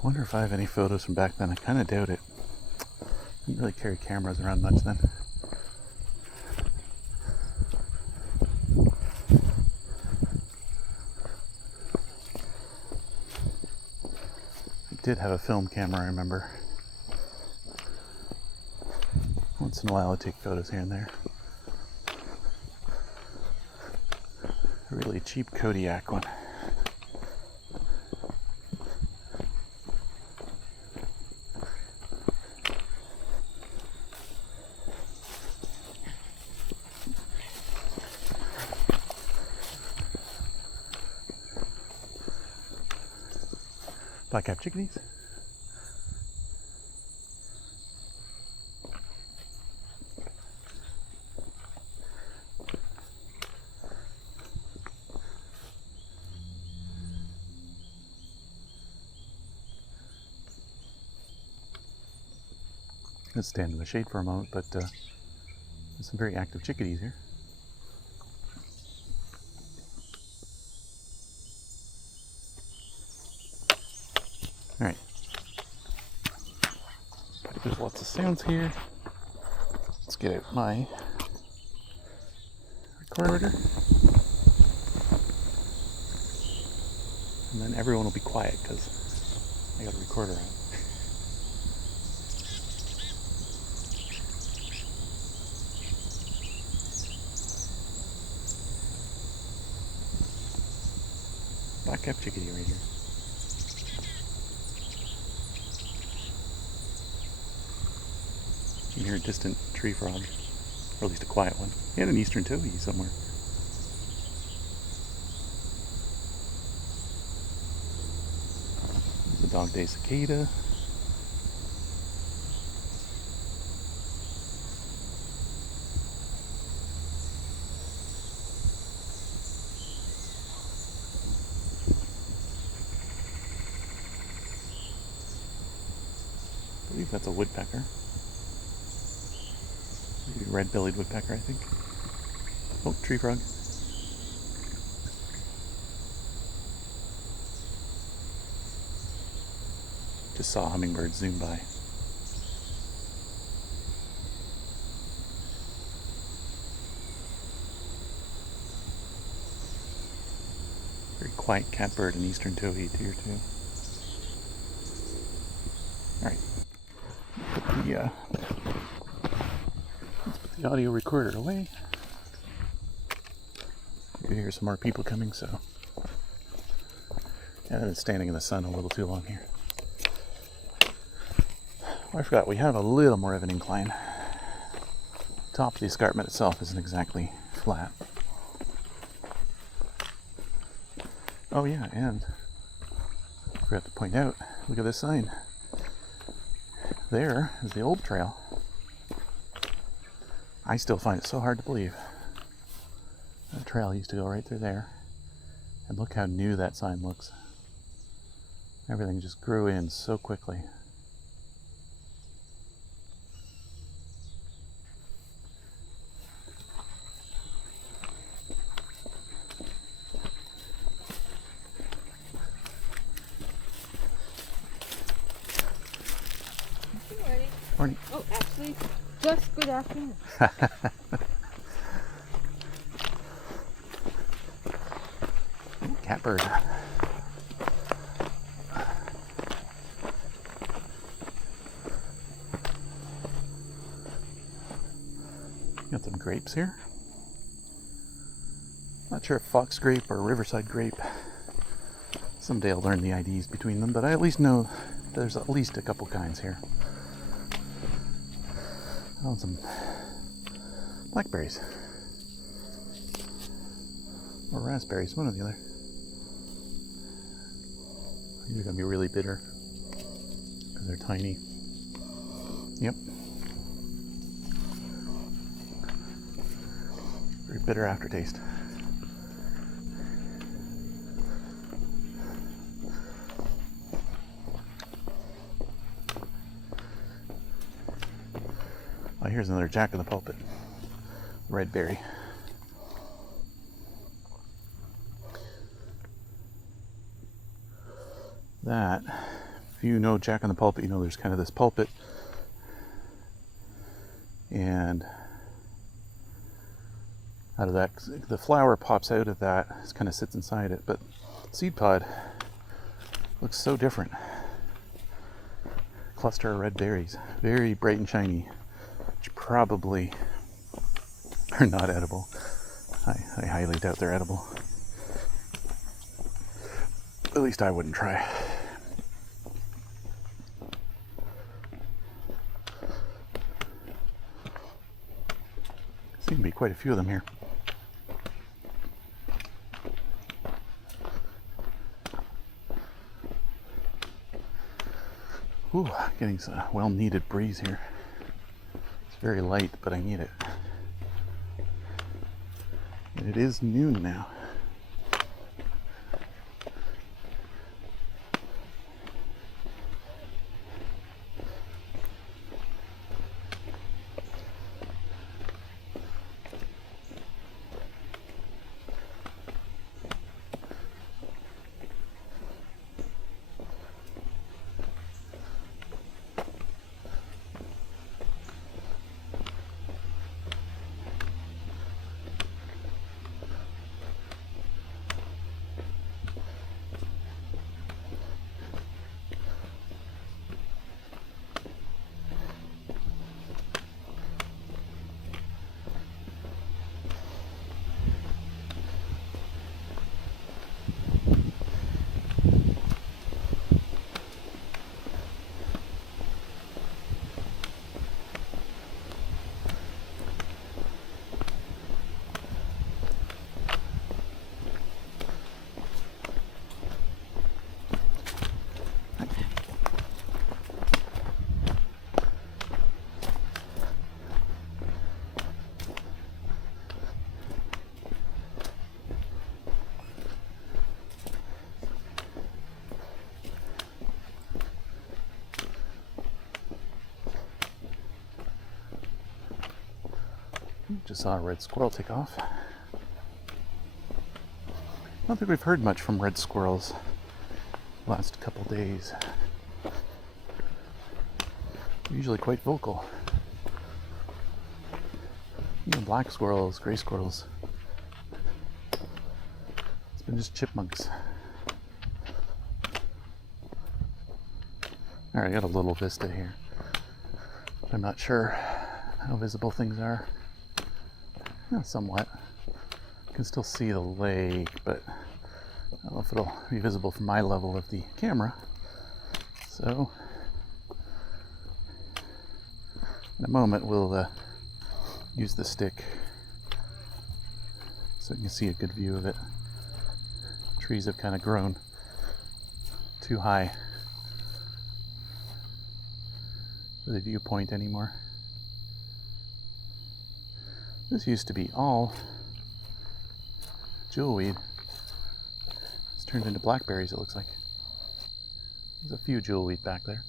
I wonder if I have any photos from back then. I kind of doubt it. Didn't really carry cameras around much then. I did have a film camera, I remember. once in a while I take photos here and there. A really cheap Kodiak one. Black-capped chickadees. Let's stand in the shade for a moment, but there's some very active chickadees here. All right. There's lots of sounds here. Let's get out my recorder. And then everyone will be quiet because I got a recorder out. Black-capped chickadee right here. You can hear a distant tree frog, or at least a quiet one, and an eastern towhee somewhere. There's a dog-day cicada. I believe that's a woodpecker. Maybe red-bellied woodpecker, I think. Oh, tree frog. Just saw a hummingbird zoom by. Very quiet catbird and eastern towhee here too. All right. Let's put the audio recorder away. You can hear some more people coming, so I've been standing in the sun a little too long here. Oh, I forgot, we have a little more of an incline. Top of the escarpment itself isn't exactly flat. Oh yeah, and I forgot to point out, look at this sign. There is the old trail. I still find it so hard to believe. That trail used to go right through there. And look how new that sign looks. Everything just grew in so quickly. Morning. Oh, actually, just good afternoon. Catbird. Got some grapes here. Not sure if fox grape or riverside grape. Someday I'll learn the IDs between them, but I at least know there's at least a couple kinds here. Oh, some blackberries. Or raspberries, one or the other. These are going to be really bitter because they're tiny. Yep. Very bitter aftertaste. Oh, here's another Jack in the Pulpit. Red berry. That, if you know Jack in the Pulpit, you know there's kind of this pulpit, and out of that, the flower pops out of that, it kind of sits inside it, but seed pod looks so different. Cluster of red berries, very bright and shiny, probably are not edible. I highly doubt they're edible. At least I wouldn't try. Seem to be quite a few of them here. Ooh, getting some well-needed breeze here. It's very light, but I need it. And it is noon now. Just saw a red squirrel take off. I don't think we've heard much from red squirrels the last couple days. They're usually quite vocal. Even black squirrels, gray squirrels. It's been just chipmunks. Alright, I got a little vista here. I'm not sure how visible things are. Yeah, somewhat. You can still see the lake, but I don't know if it'll be visible from my level of the camera. So, in a moment we'll use the stick so you can see a good view of it. Trees have kind of grown too high for the viewpoint anymore. This used to be all jewelweed. It's turned into blackberries, it looks like. There's a few jewelweed back there.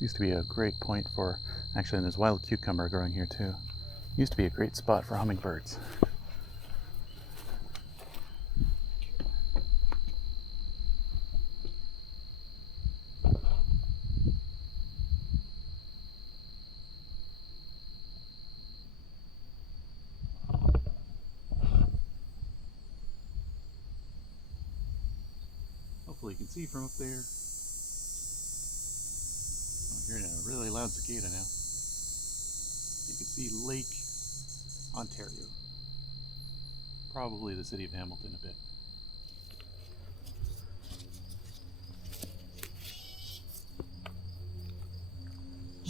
Used to be a great point for, actually, and there's wild cucumber growing here too. Used to be a great spot for hummingbirds. Hopefully you can see from up there. Oh, I'm hearing a really loud cicada now. You can see Lake Ontario. Probably the city of Hamilton a bit.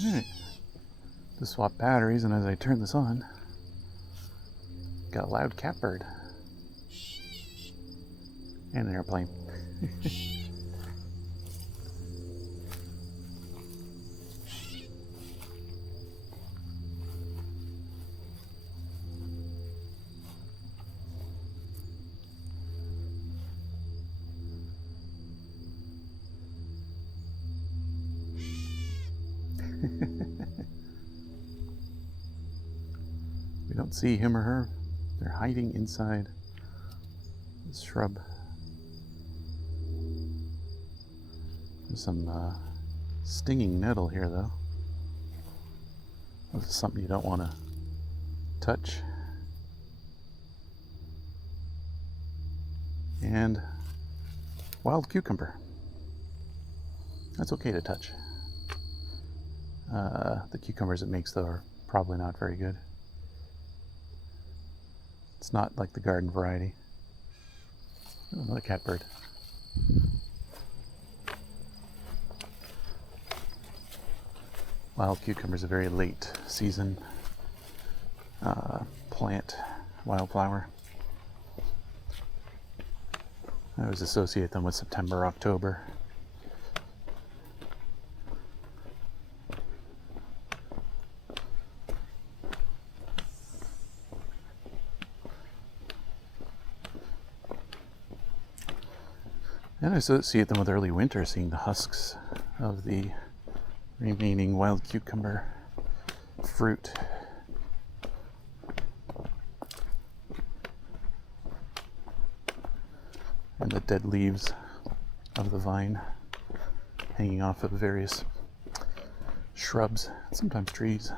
Alright. To swap batteries, and as I turn this on, got a loud catbird. And an airplane. We don't see him or her. They're hiding inside this shrub. There's some stinging nettle here, though. This is something you don't want to touch. And wild cucumber. That's okay to touch. The cucumbers it makes, though, are probably not very good. It's not like the garden variety. Oh, another catbird. Wild cucumber is a very late season plant, wildflower. I always associate them with September, October. And I associate them with early winter, seeing the husks of the remaining wild cucumber fruit. And the dead leaves of the vine hanging off of various shrubs, sometimes trees.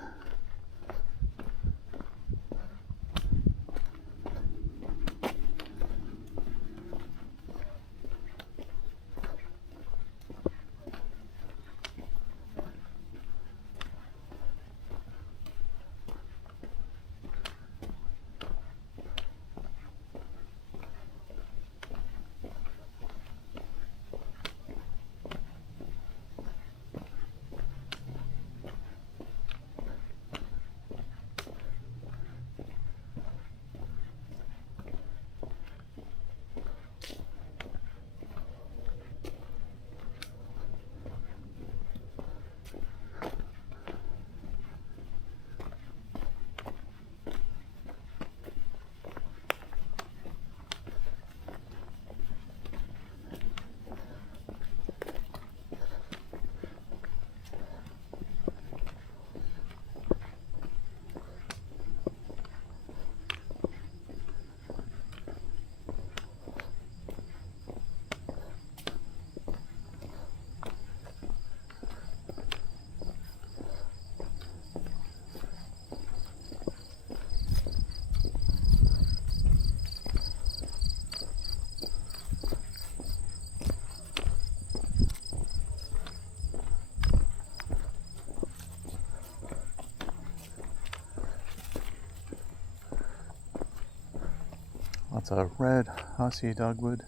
Lots of red osier dogwood.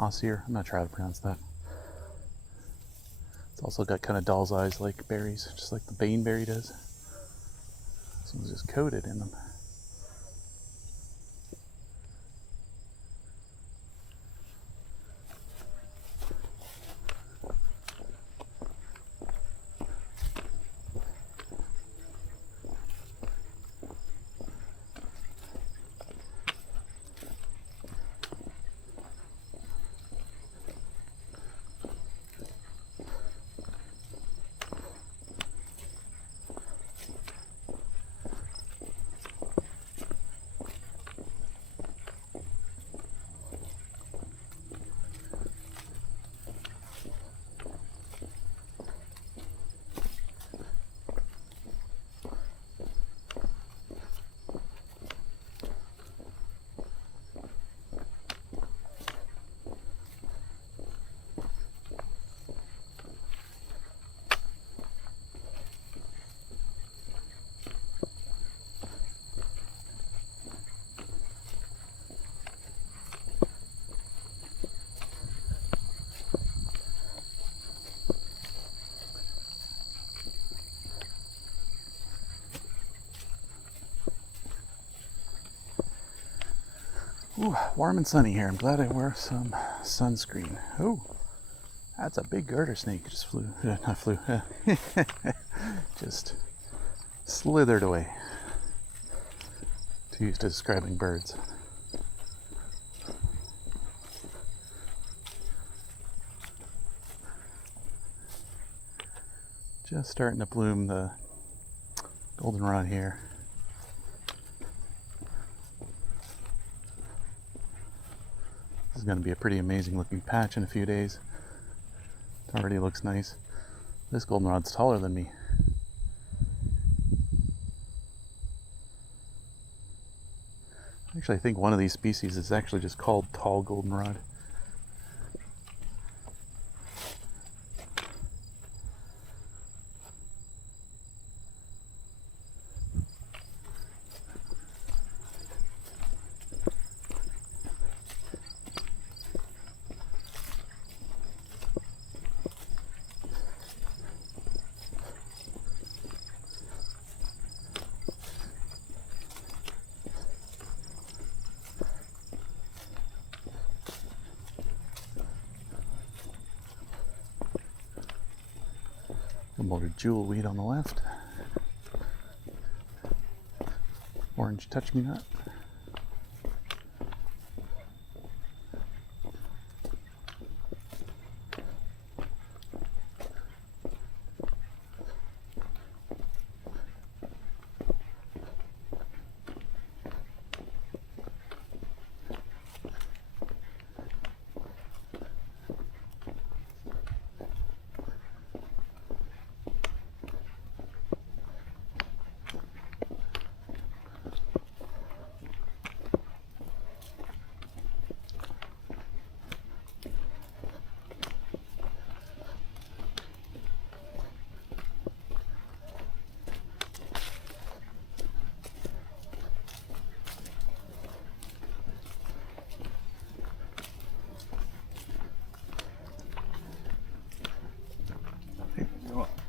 Osier, I'm not sure how to pronounce that. It's also got kind of doll's eyes like berries, just like the baneberry does. This one's just coated in them. Ooh, warm and sunny here. I'm glad I wear some sunscreen. Oh, that's a big garter snake. It just flew, not flew, just slithered away. Too used to describing birds. Just starting to bloom the goldenrod here. This is going to be a pretty amazing looking patch in a few days. It already looks nice. This goldenrod's taller than me. Actually, I think one of these species is actually just called tall goldenrod. A more jewelweed on the left. Orange touch-me-not.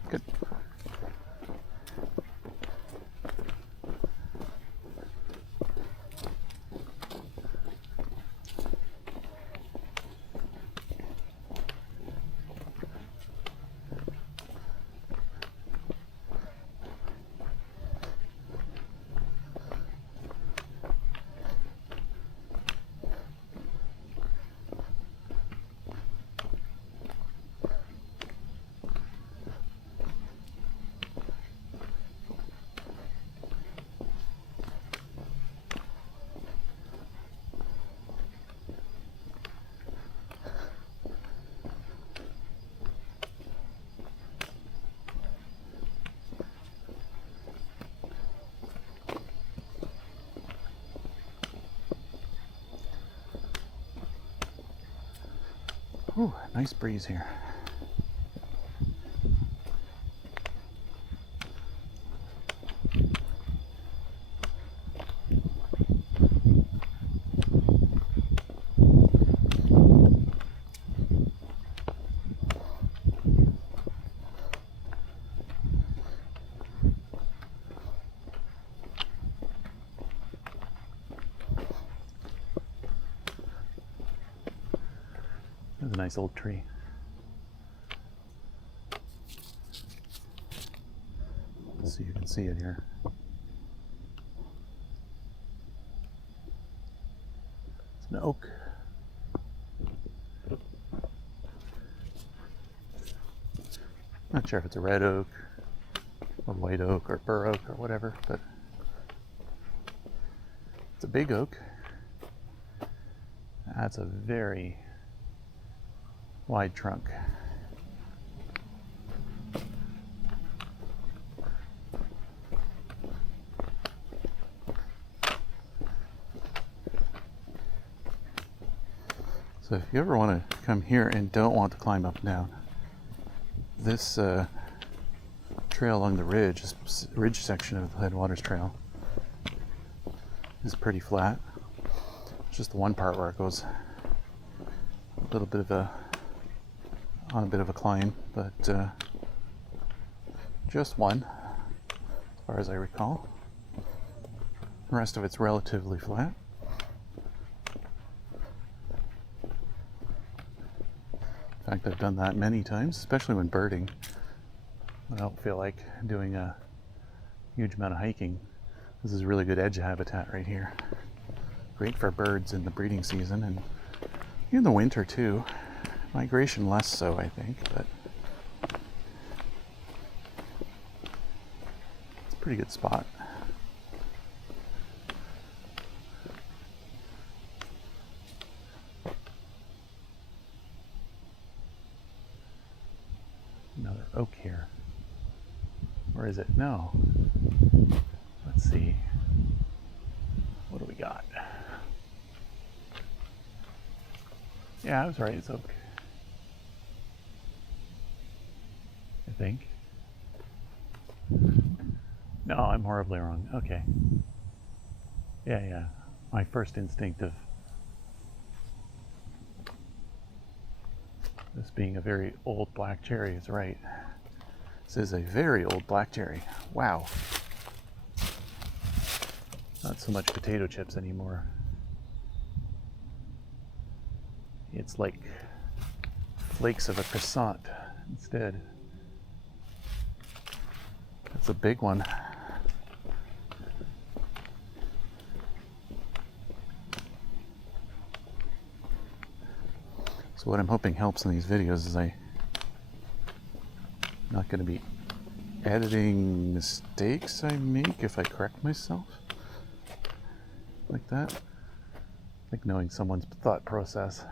Good. Ooh, nice breeze here. There's a nice old tree. So you can see it here. It's an oak. Not sure if it's a red oak or white oak or bur oak or whatever, but it's a big oak. That's a very wide trunk. So if you ever want to come here and don't want to climb up and down, this trail along the ridge, this ridge section of the Headwaters Trail, is pretty flat. It's just the one part where it goes a little bit of on a bit of a climb, but just one, as far as I recall. The rest of it's relatively flat. In fact, I've done that many times, especially when birding. I don't feel like doing a huge amount of hiking. This is really good edge habitat right here. Great for birds in the breeding season and in the winter too. Migration less so, I think, but it's a pretty good spot. Another oak here. Or is it? No. Let's see. What do we got? Yeah, I was right. It's oak. I think. No, I'm horribly wrong. Okay. Yeah. My first instinct of this being a very old black cherry is right. This is a very old black cherry. Wow. Not so much potato chips anymore. It's like flakes of a croissant instead. It's a big one. So what I'm hoping helps in these videos is I'm not going to be editing mistakes I make if I correct myself. Like that. Like knowing someone's thought process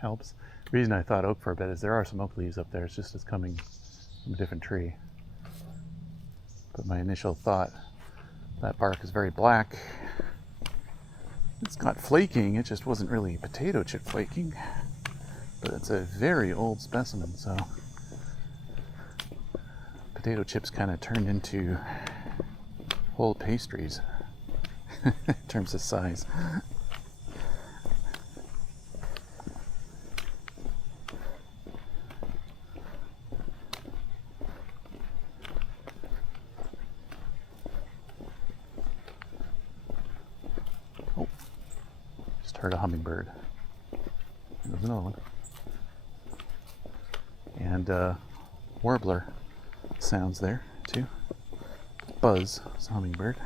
helps. The reason I thought oak for a bit is there are some oak leaves up there. It's just it's coming from a different tree. But my initial thought, that bark is very black. It's not flaking, it just wasn't really potato chip flaking. But it's a very old specimen, so potato chips kind of turned into whole pastries in terms of size. Oh, just heard a hummingbird. There's another one. And warbler sounds there too. Buzz is a hummingbird.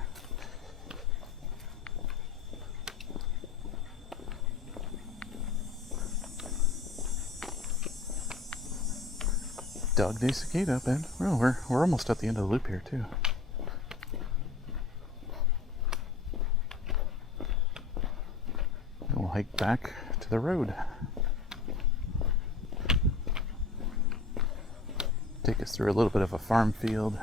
Dog day cicada, Ben. Well, we're almost at the end of the loop here too. And we'll hike back to the road. Take us through a little bit of a farm field.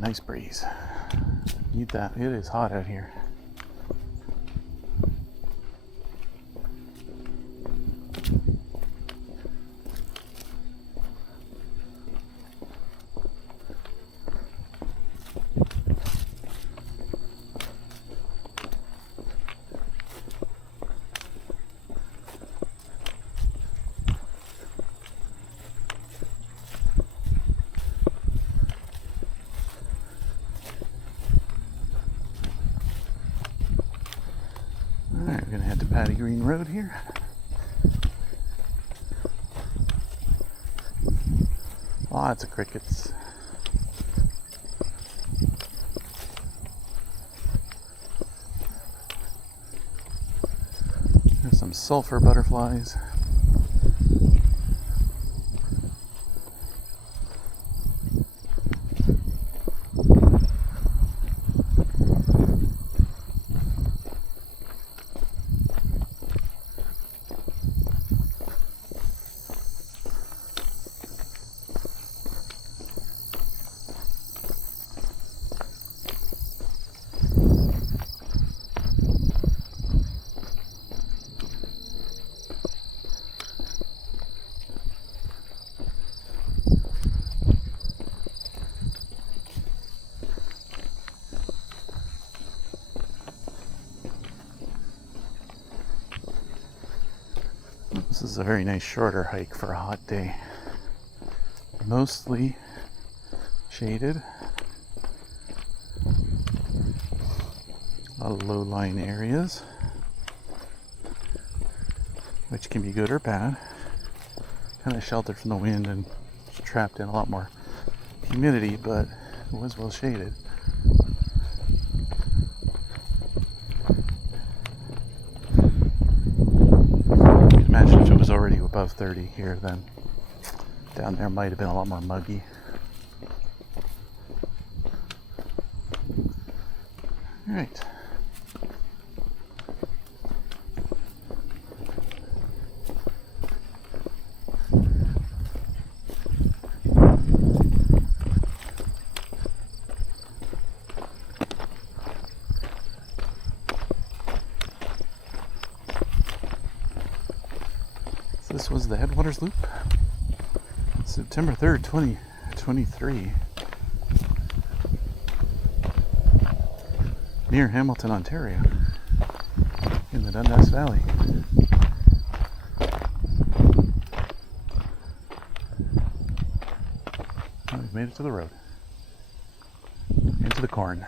Nice breeze. Need that. It is hot out here. Patty Green Road here. Lots of crickets. There's some sulfur butterflies. This is a very nice shorter hike for a hot day. Mostly shaded. A lot of low-lying areas, which can be good or bad. Kind of sheltered from the wind and trapped in a lot more humidity, but it was well shaded. Imagine if it was already above 30 here, then down there might have been a lot more muggy. All right. This was the Headwaters Loop, September 3rd, 2023, near Hamilton, Ontario, in the Dundas Valley. We've made it to the road, into the corn.